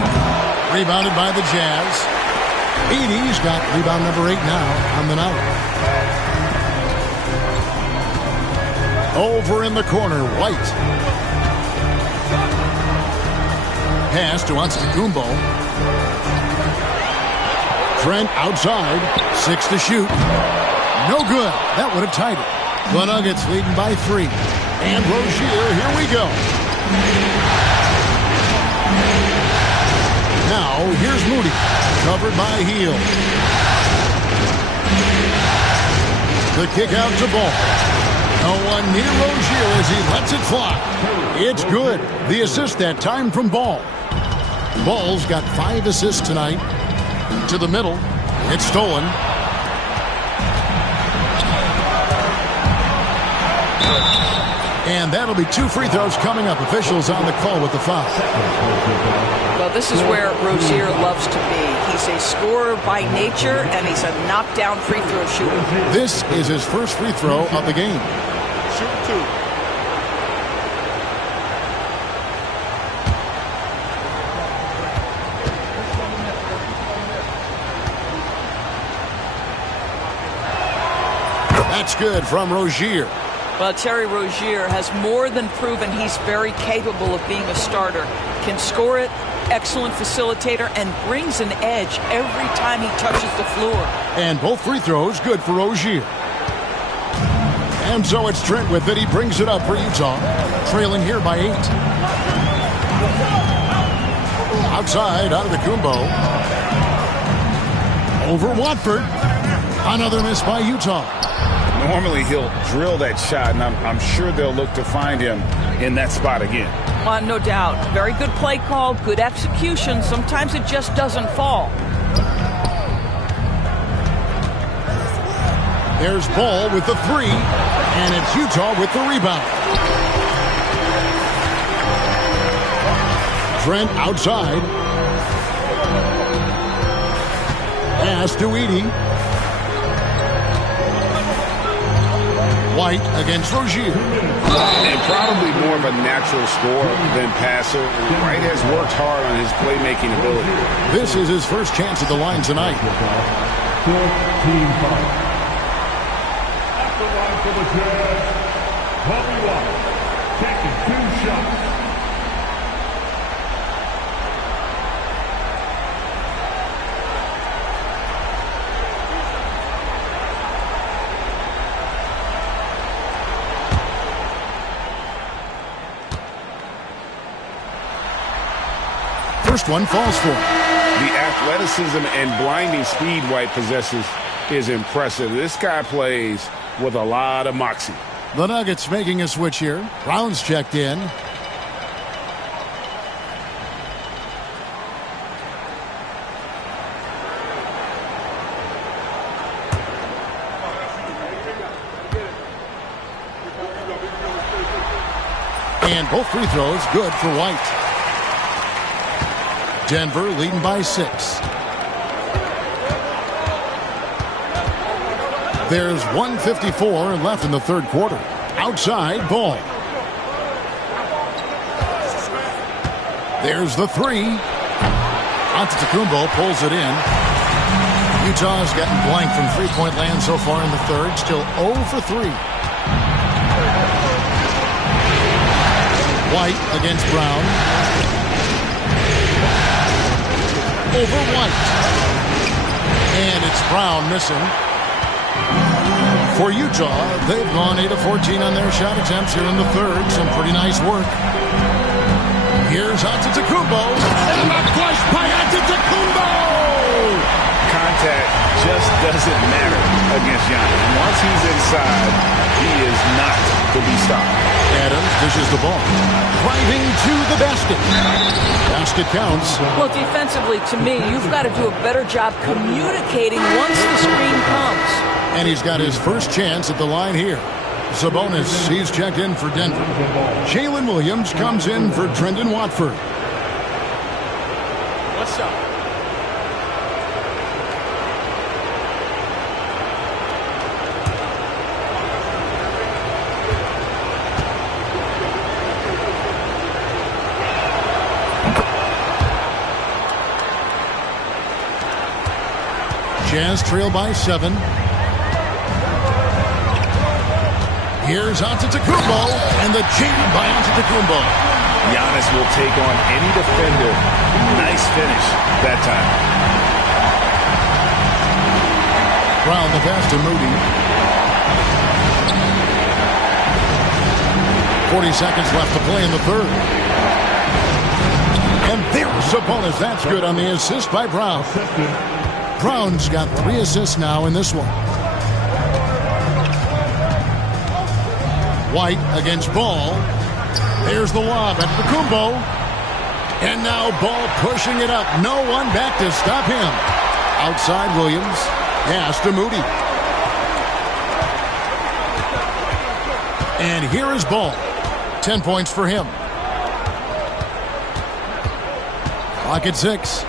Rebounded by the Jazz. Edey's got rebound number 8 now on the night. Over in the corner, White. Pass to Antetokounmpo. Trent outside. 6 to shoot. No good. That would have tied it. The Nuggets leading by 3. And Rozier, here we go. Now, here's Moody. Covered by Hield. The kick out to Ball. No one near Rozier as he lets it fly. It's good. The assist that time from Ball. Ball's got 5 assists tonight. To the middle. It's stolen. And that'll be 2 free throws coming up. Officials on the call with the foul. Well, this is where Rozier loves to be. He's a scorer by nature, and he's a knockdown free throw shooter. This is his first free throw of the game. Shoot 2. That's good from Rozier. Well, Terry Rozier has more than proven he's very capable of being a starter. Can score it, excellent facilitator, and brings an edge every time he touches the floor. And both free throws good for Rozier. And so it's Trent with it. He brings it up for Utah. Trailing here by 8. Outside, out of the Kumbo. Over Watford. Another miss by Utah. Normally he'll drill that shot, and I'm sure they'll look to find him in that spot again. No doubt. Very good play call, good execution. Sometimes it just doesn't fall. There's Ball with the 3, and it's Utah with the rebound. Trent outside. Pass to Edey. White against Rozier. And probably more of a natural scorer than passer. White has worked hard on his playmaking ability. This is his first chance at the line tonight. At the line for the Jazz, Bobby White, taking 2 shots. First one falls for him. The athleticism and blinding speed White possesses is impressive. This guy plays with a lot of moxie. The Nuggets making a switch here. Brown's checked in. And both free throws good for White. Denver leading by 6. There's 1:54 left in the third quarter. Outside, Ball. There's the 3. Antetokounmpo pulls it in. Utah's gotten blank from three-point land so far in the third. Still 0 for 3. White against Brown. Over White. And it's Brown missing. For Utah, they've gone 8 of 14 on their shot attempts here in the third. Some pretty nice work. Here's Antetokounmpo. And a flush by Antetokounmpo! Contact just doesn't matter against Giannis. Once he's inside, he is not to be stopped. Adams dishes the ball. Driving to the basket. Basket counts. Well, defensively, to me, you've got to do a better job communicating once the screen comes. And he's got his first chance at the line here. Sabonis, he's checked in for Denver. Jalen Williams comes in for Trendon Watford. What's up? Jazz trail by 7. Here's Antetokounmpo, and the jam by Antetokounmpo. Giannis will take on any defender. Nice finish that time. Brown the pass to Moody. 40 seconds left to play in the third. And there's Sabonis. That's good on the assist by Brown. Brown's got 3 assists now in this one. White against Ball. There's the lob at Kumbo. And now Ball pushing it up. No one back to stop him. Outside Williams. Pass to Moody. And here is Ball. 10 points for him. Clock at 6.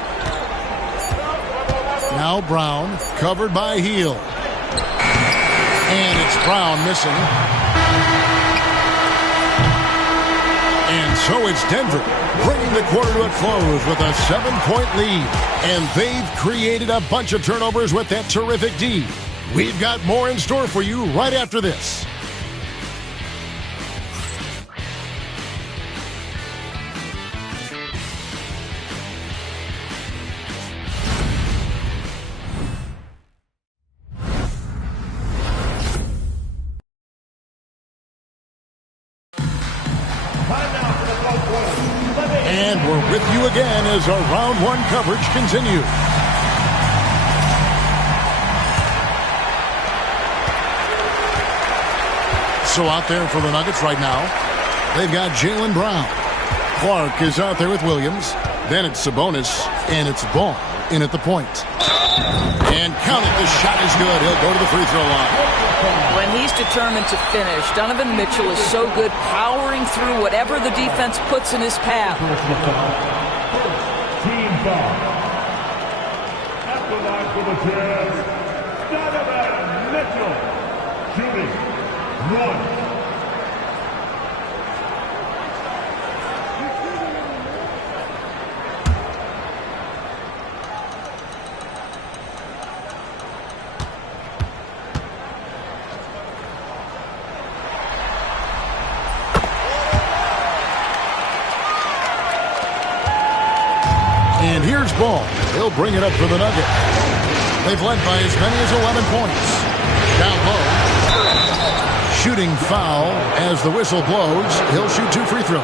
Now Brown, covered by Heel. And it's Brown missing. And so it's Denver, bringing the quarter to a close with a 7-point lead. And they've created a bunch of turnovers with that terrific D. We've got more in store for you right after this. And we're with you again as our round one coverage continues. So out there for the Nuggets right now, they've got Jaylen Brown. Clark is out there with Williams. Then it's Sabonis, and it's Ball in at the point. And count it, the shot is good. He'll go to the free throw line. When he's determined to finish, Donovan Mitchell is so good powering through whatever the defense puts in his path. Team foul. At the line for the Jazz, Donovan Mitchell, shooting 1. And here's Ball. He'll bring it up for the Nuggets. They've led by as many as 11 points. Down low. Shooting foul as the whistle blows. He'll shoot 2 free throws.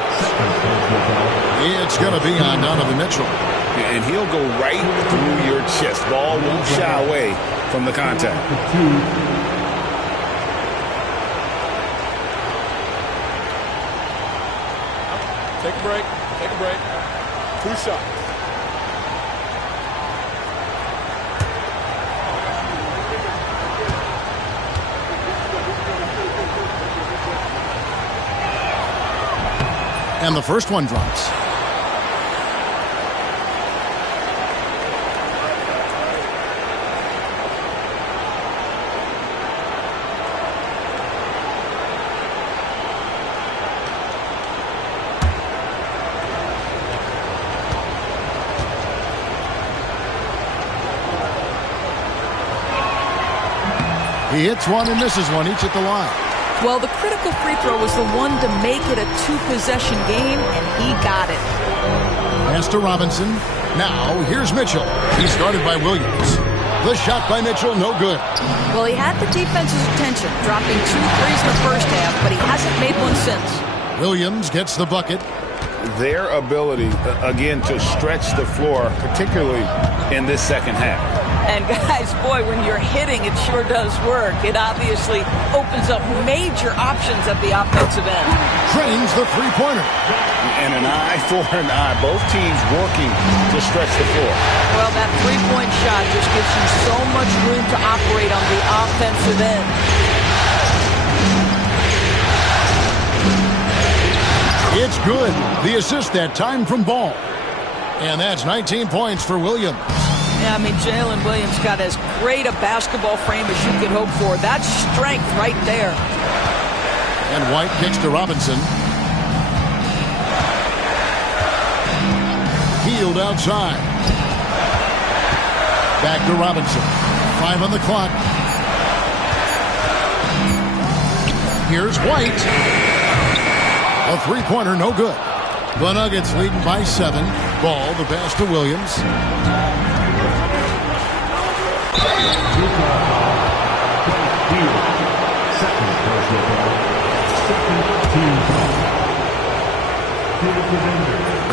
It's going to be on Donovan Mitchell. And he'll go right through your chest. Ball won't shy away from the contact. Take a break. Take a break. 2 shots. And the first one drops. He hits one and misses one, each at the line. Well, the critical free throw was the one to make it a 2-possession game, and he got it. Pass to Robinson. Now, here's Mitchell. He's guarded by Williams. The shot by Mitchell, no good. Well, he had the defense's attention, dropping 2 threes in the first half, but he hasn't made one since. Williams gets the bucket. Their ability, again, to stretch the floor, particularly in this second half. And guys, boy, when you're hitting, it sure does work. It obviously opens up major options at the offensive end. Drains the three-pointer. And an eye for an eye. Both teams working to stretch the floor. Well, that three-point shot just gives you so much room to operate on the offensive end. It's good. The assist that time from Ball. And that's 19 points for Williams. Yeah, I mean, Jalen Williams got as great a basketball frame as you could hope for. That's strength right there. And White kicks to Robinson. Healed outside. Back to Robinson. 5 on the clock. Here's White. A three-pointer, no good. The Nuggets leading by 7. Ball, the pass to Williams.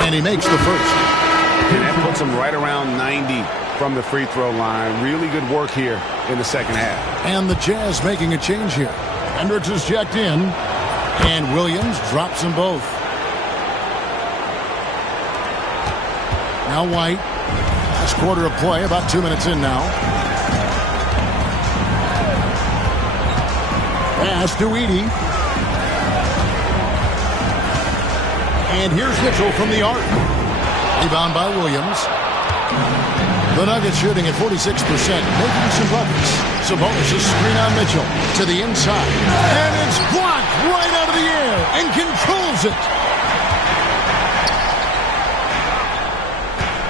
And he makes the first. And that puts him right around 90 from the free throw line. Really good work here in the second half. And the Jazz making a change here. Hendricks is checked in. And Williams drops them both. Now White. Last quarter of play, about 2 minutes in now. Pass to Edey. And here's Mitchell from the arc. Rebound by Williams. The Nuggets shooting at 46%, making some buckets. Sabonis' screen on Mitchell to the inside. And it's blocked right out of the air and controls it.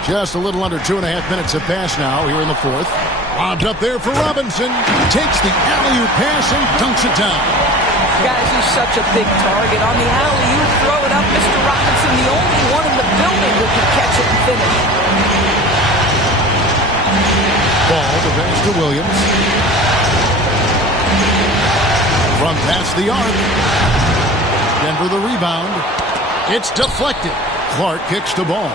Just a little under 2.5 minutes have passed now here in the fourth. Lobbed up there for Robinson. Takes the alley-oop pass and dunks it down. Guys, he's such a big target. On the alley-oop, throw it up. Mr. Robinson, the only one in the building who can catch it and finish. Ball, the pass to Williams. From past the arc. Denver the rebound. It's deflected. Clark kicks the ball.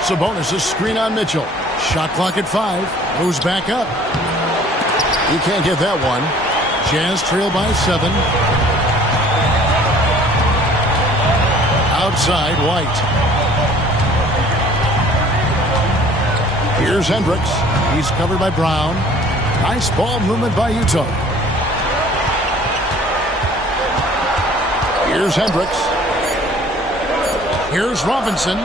Sabonis' screen on Mitchell. Shot clock at 5. Moves back up. You can't get that one. Jazz trail by 7. Outside, White. Here's Hendricks. He's covered by Brown. Nice ball movement by Utah. Here's Hendricks. Here's Robinson.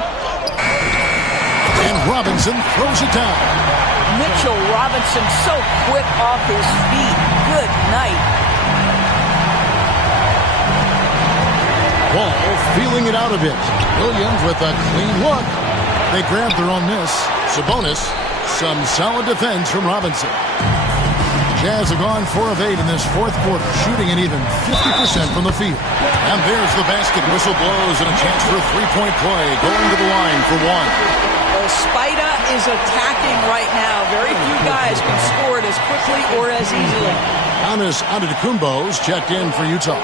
And Robinson throws it down. Mitchell Robinson so quick off his feet. Good night. Ball feeling it out a bit. Williams with a clean look. They grabbed their own miss. Sabonis, some solid defense from Robinson. Jazz have gone 4 of 8 in this fourth quarter, shooting an even 50% from the field. And there's the basket. Whistle blows and a chance for a three-point play. Going to the line for one. Spida is attacking right now. Very few guys can score it as quickly or as easily. Giannis Antetokounmpo's checked in for Utah.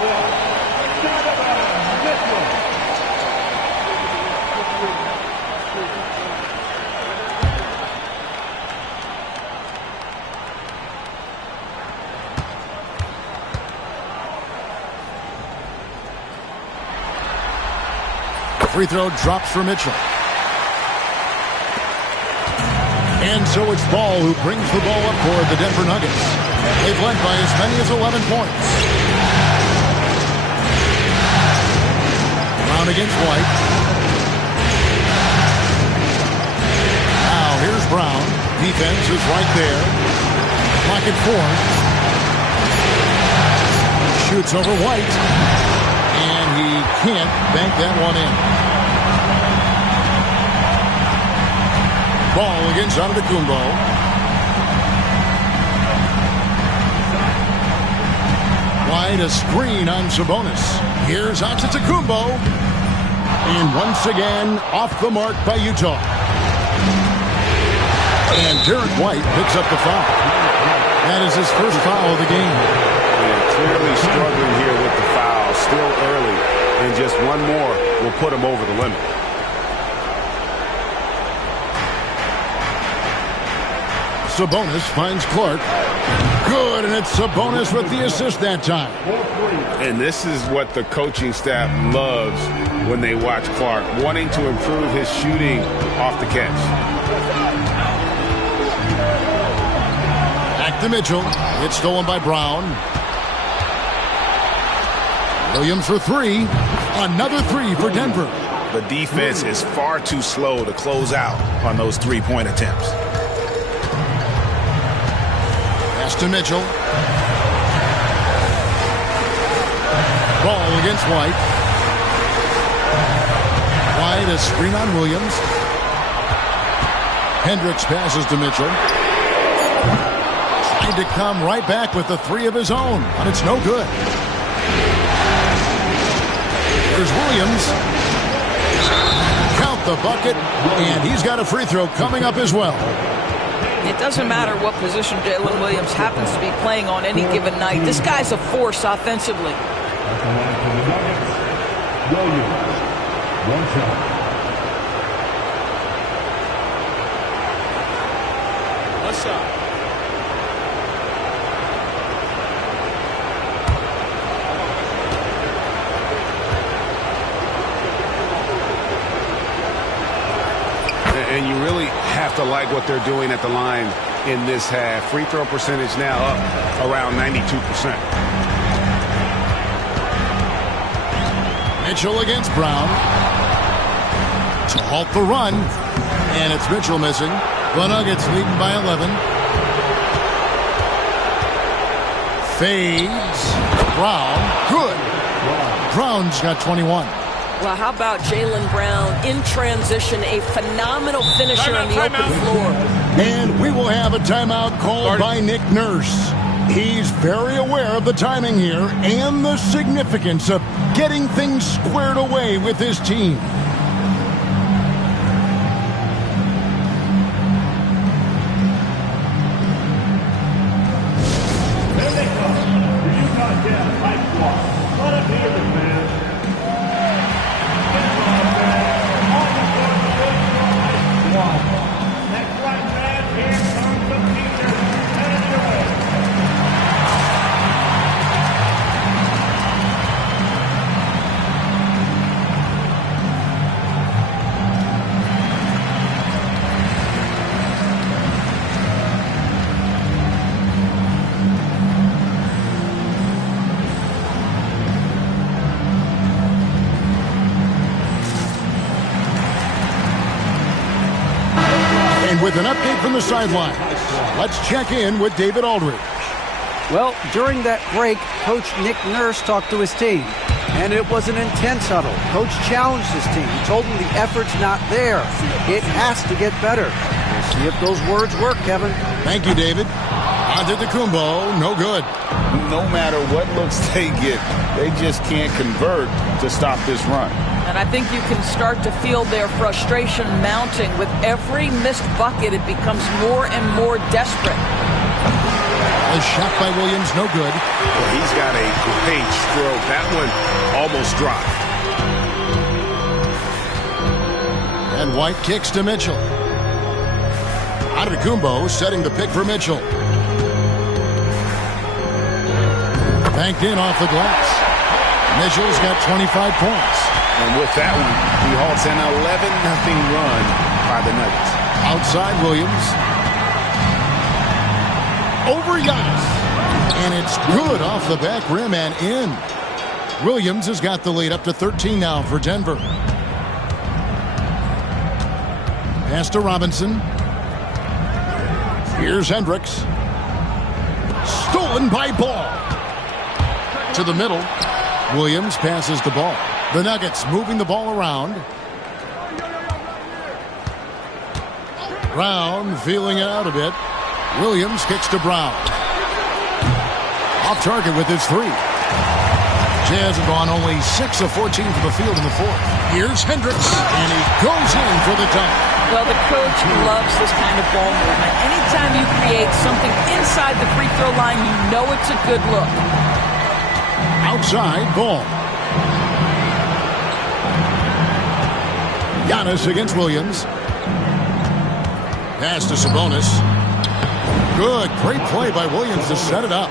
Free throw drops for Mitchell. And so it's Ball who brings the ball up for the Denver Nuggets. They've led by as many as 11 points. Brown against White. Now here's Brown. Defense is right there. Clock at 4. Shoots over White. And he can't bank that one in. Ball against Antetokounmpo. Wide a screen on Sabonis. Here's Antetokounmpo. And once again, off the mark by Utah. And Derek White picks up the foul. That is his first foul of the game. Yeah, clearly struggling here with the foul. Still early. And just one more will put him over the limit. Sabonis finds Clark. Good, and it's Sabonis with the assist that time. And this is what the coaching staff loves when they watch Clark, wanting to improve his shooting off the catch. Back to Mitchell. It's stolen by Brown. Williams for 3. Another 3 for Denver. The defense is far too slow to close out on those three-point attempts. To Mitchell. Ball against White. White a screen on Williams. Hendricks passes to Mitchell. Trying to come right back with the 3 of his own, but it's no good. Here's Williams. Count the bucket, and he's got a free throw coming up as well. It doesn't matter what position Jalen Williams happens to be playing on any given night. This guy's a force offensively. Left side. really have to like what they're doing at the line in this half. Free throw percentage now up around 92%. Mitchell against Brown to halt the run, and it's Mitchell missing. The Nuggets leading by 11. Fades. Brown. Good. Brown's got 21. Well, how about Jaylen Brown in transition, a phenomenal finisher on the open floor. And we will have a timeout called by Nick Nurse. He's very aware of the timing here and the significance of getting things squared away with his team. Here they come. The Utah Jazz high squad. Let them hear it, man. Next right, man. Here comes the teacher. Headed your way. With an update from the sideline, let's check in with David Aldridge. Well, during that break, Coach Nick Nurse talked to his team, and it was an intense huddle. Coach challenged his team. He told them the effort's not there. It has to get better. We'll see if those words work, Kevin. Thank you, David. Antetokounmpo, no good. No matter what looks they get, they just can't convert to stop this run. And I think you can start to feel their frustration mounting. With every missed bucket, it becomes more and more desperate. A shot by Williams, no good. Well, he's got a great stroke. That one almost dropped. And White kicks to Mitchell. Antetokounmpo setting the pick for Mitchell. Banked in off the glass. Mitchell's got 25 points. And with that one, he halts an 11-0 run by the Nuggets. Outside Williams. Over Giannis. And it's good off the back rim and in. Williams has got the lead up to 13 now for Denver. Pass to Robinson. Here's Hendricks. Stolen by Ball. To the middle. Williams passes the ball. The Nuggets moving the ball around. Brown feeling it out a bit. Williams kicks to Brown. Off target with his three. Jazz have gone only 6 of 14 from the field in the fourth. Here's Hendricks, and he goes in for the dunk. Well, the coach loves this kind of ball movement. Anytime you create something inside the free throw line, you know it's a good look. Outside Ball. Giannis against Williams. Pass to Sabonis. Good, great play by Williams to set it up.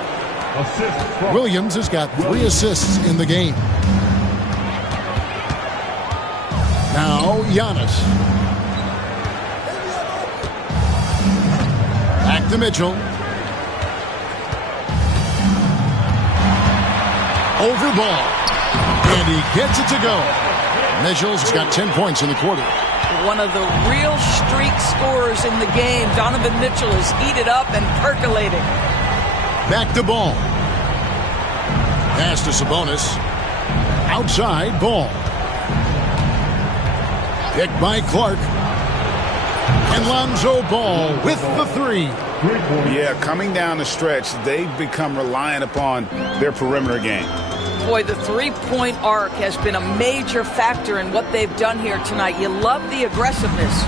Williams has got 3 assists in the game. Now Giannis. Back to Mitchell. Over Ball. And he gets it to go. Mitchell's got 10 points in the quarter. One of the real streak scorers in the game. Donovan Mitchell is heated up and percolating. Back to Ball. Pass to Sabonis. Outside Ball. Picked by Clark. And Lonzo Ball with the three. Yeah, coming down the stretch, they've become reliant upon their perimeter game. Boy, the three-point arc has been a major factor in what they've done here tonight. You love the aggressiveness.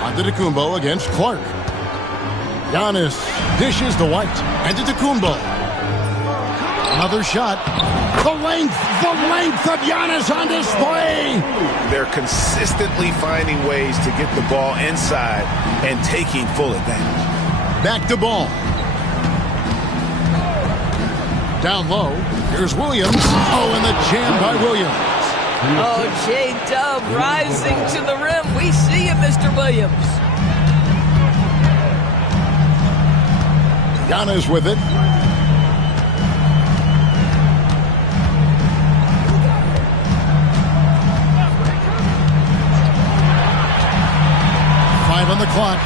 Antetokounmpo against Clark. Giannis dishes to White. Antetokounmpo. Another shot. The length of Giannis on display. They're consistently finding ways to get the ball inside and taking full advantage. Back to Ball. Down low. Here's Williams. Oh, and the jam by Williams. Oh, J-Dub rising to the rim. We see you, Mr. Williams. Giannis with it. Five on the clock.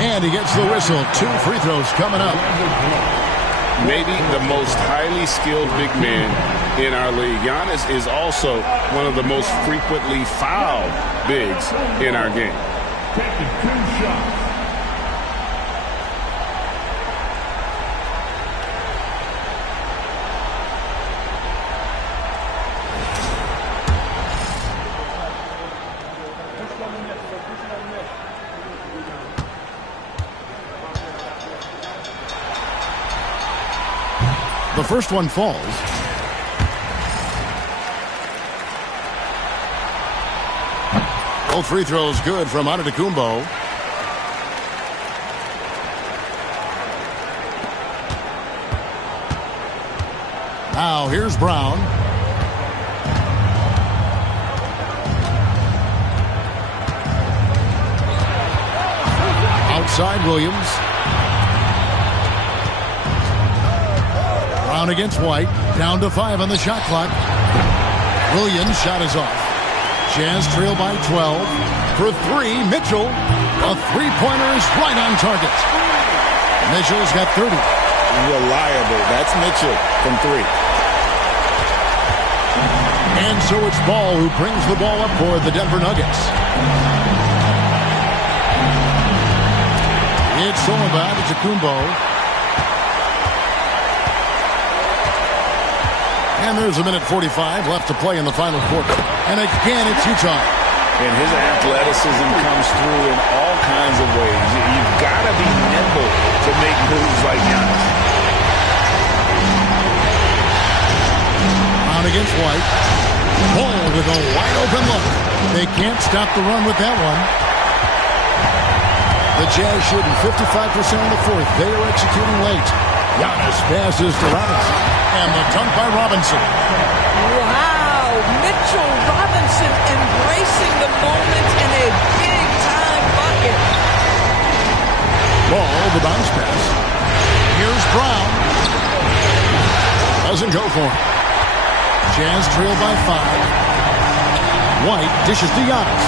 And he gets the whistle. 2 free throws coming up. Maybe the most highly skilled big man in our league. Giannis is also one of the most frequently fouled bigs in our game. Taking 2 shots. The first one falls. Both free throws good from Antetokounmpo. Now here's Brown. Outside Williams. Brown against White. Down to 5 on the shot clock. Williams' shot is off. Jazz trail by 12. For 3, Mitchell. A three-pointer is right on target. Mitchell's got 30. Reliable. That's Mitchell from 3. And so it's Ball who brings the ball up for the Denver Nuggets. It's Solomon to Kumbo. And there's a minute 45 left to play in the final quarter. And again, it's Utah. And his athleticism comes through in all kinds of ways. You've got to be nimble to make moves like Giannis. On against White. Ball with a wide open look. They can't stop the run with that one. The Jazz shooting 55% in the fourth. They are executing late. Giannis passes to Robinson. And the dunk by Robinson. Wow, Mitchell Robinson embracing the moment in a big-time bucket. Ball, the bounce pass. Here's Brown. Doesn't go for him. Jazz trail by 5. White dishes to Giannis.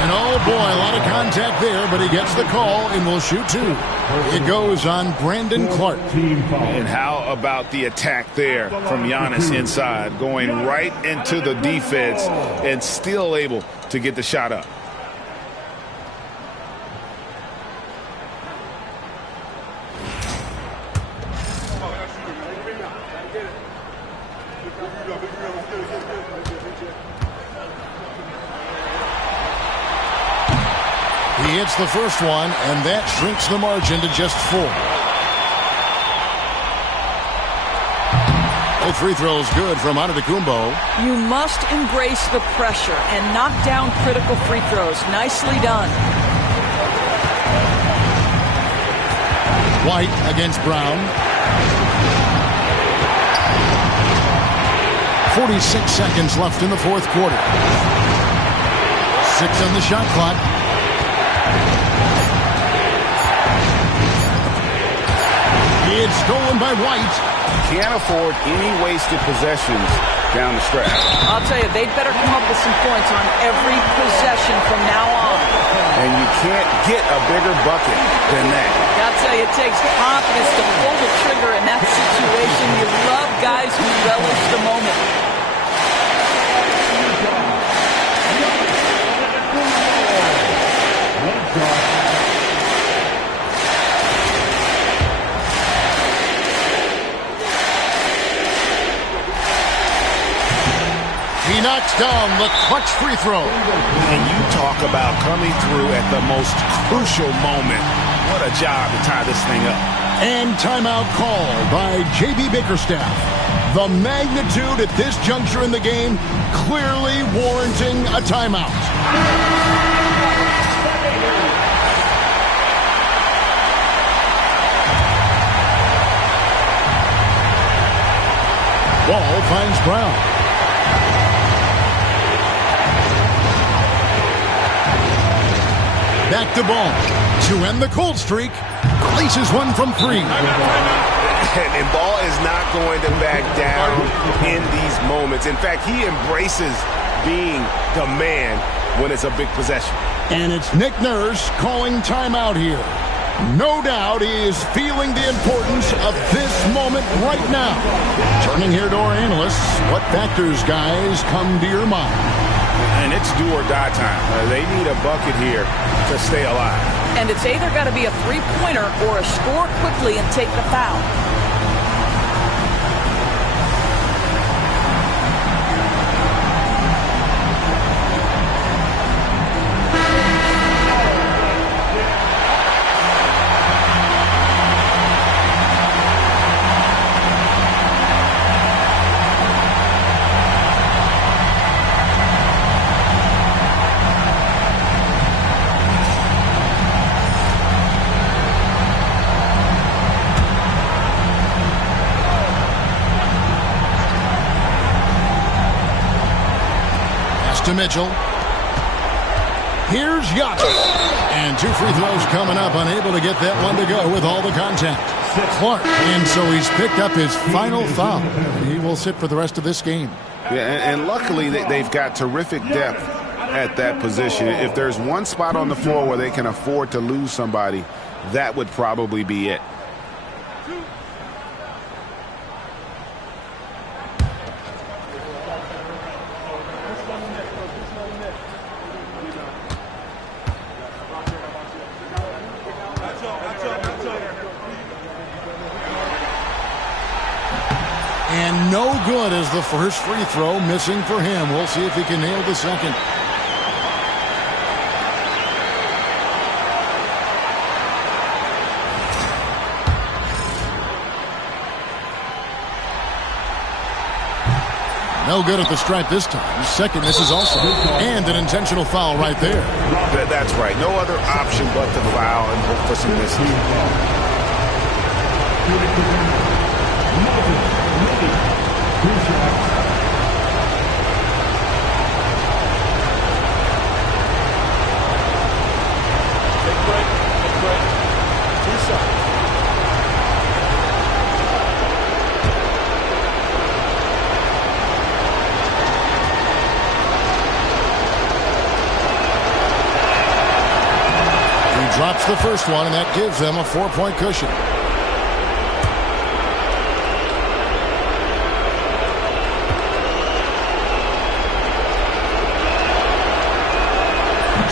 And oh boy, a lot of contact there, but he gets the call and will shoot 2. It goes on Brandon Clark. And how about the attack there from Giannis inside, going right into the defense and still able to get the shot up. He hits the first one, and that shrinks the margin to just 4. Both free throws good from Antetokounmpo. You must embrace the pressure and knock down critical free throws. Nicely done. White against Brown. 46 seconds left in the fourth quarter. 6 on the shot clock. It's stolen by White. Can't afford any wasted possessions down the stretch. I'll tell you, they'd better come up with some points on every possession from now on. And you can't get a bigger bucket than that. I'll tell you, it takes confidence to pull the trigger in that situation. You love guys who relish the moment. He knocks down the clutch free throw. And you talk about coming through at the most crucial moment. What a job to tie this thing up. And timeout called by J.B. Bickerstaff. The magnitude at this juncture in the game clearly warranting a timeout. Ball finds Brown. Back to Ball to end the cold streak. Releases one from 3. And Ball is not going to back down in these moments. In fact, he embraces being the man when it's a big possession. And it's Nick Nurse calling timeout here. No doubt he is feeling the importance of this moment right now. Turning here to our analysts, what factors, guys, come to your mind? And it's do or die time. They need a bucket here to stay alive. And it's either got to be a three-pointer or a score quickly and take the foul. To Mitchell. Here's Yacht. And 2 free throws coming up. Unable to get that one to go with all the contact. Clark. And so he's picked up his final foul. He will sit for the rest of this game. Yeah, and luckily they've got terrific depth at that position. If there's one spot on the floor where they can afford to lose somebody, that would probably be it. And no good as the first free throw, missing for him. We'll see if he can nail the second. No good at the stripe this time. Second, this is also. And an intentional foul right there. That's right. No other option but to foul and hope for some misses. Drops the first one, and that gives them a 4-point cushion.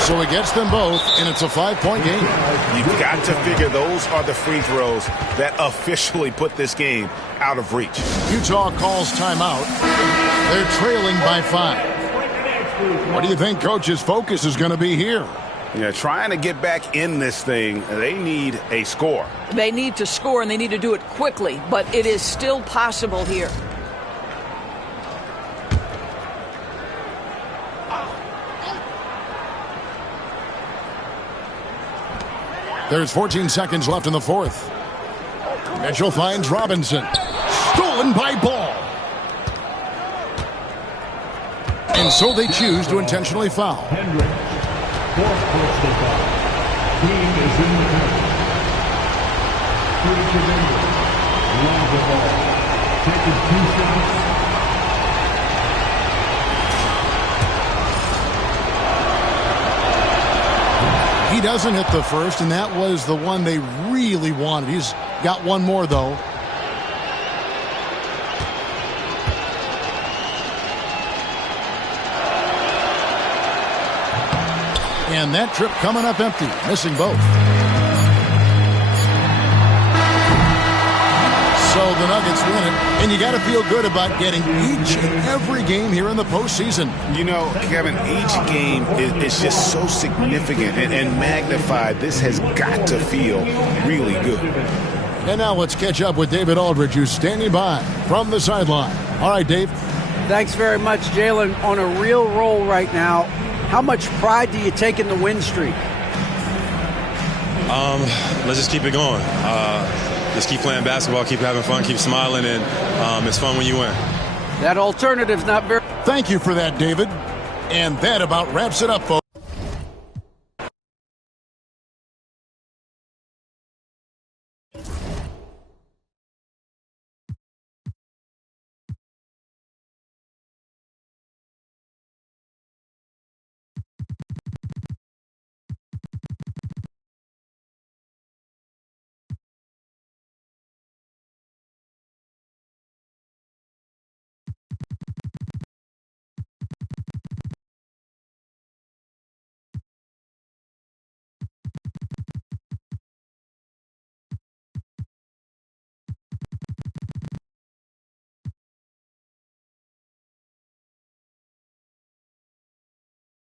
So he gets them both, and it's a 5-point game. You've got to figure those are the free throws that officially put this game out of reach. Utah calls timeout. They're trailing by 5. What do you think Coach's focus is going to be here? Yeah, trying to get back in this thing, they need a score. They need to score, and they need to do it quickly, but it is still possible here. There's 14 seconds left in the fourth. Mitchell finds Robinson. Stolen by Ball. And so they choose to intentionally foul. Fourth personal foul. Team is in the penalty. Free to Denver. Lonzo Ball. Taking 2 shots. He doesn't hit the first, and that was the one they really wanted. He's got one more, though. And that trip coming up empty, missing both. So the Nuggets win it, and you got to feel good about getting each and every game here in the postseason. You know, Kevin, each game is just so significant and magnified. This has got to feel really good. And now let's catch up with David Aldridge, who's standing by from the sideline. All right, Dave. Thanks very much, Jalen. On a real roll right now. How much pride do you take in the win streak? Let's just keep it going. Just keep playing basketball, keep having fun, keep smiling, and it's fun when you win. That alternative's not very... Thank you for that, David. And that about wraps it up, folks.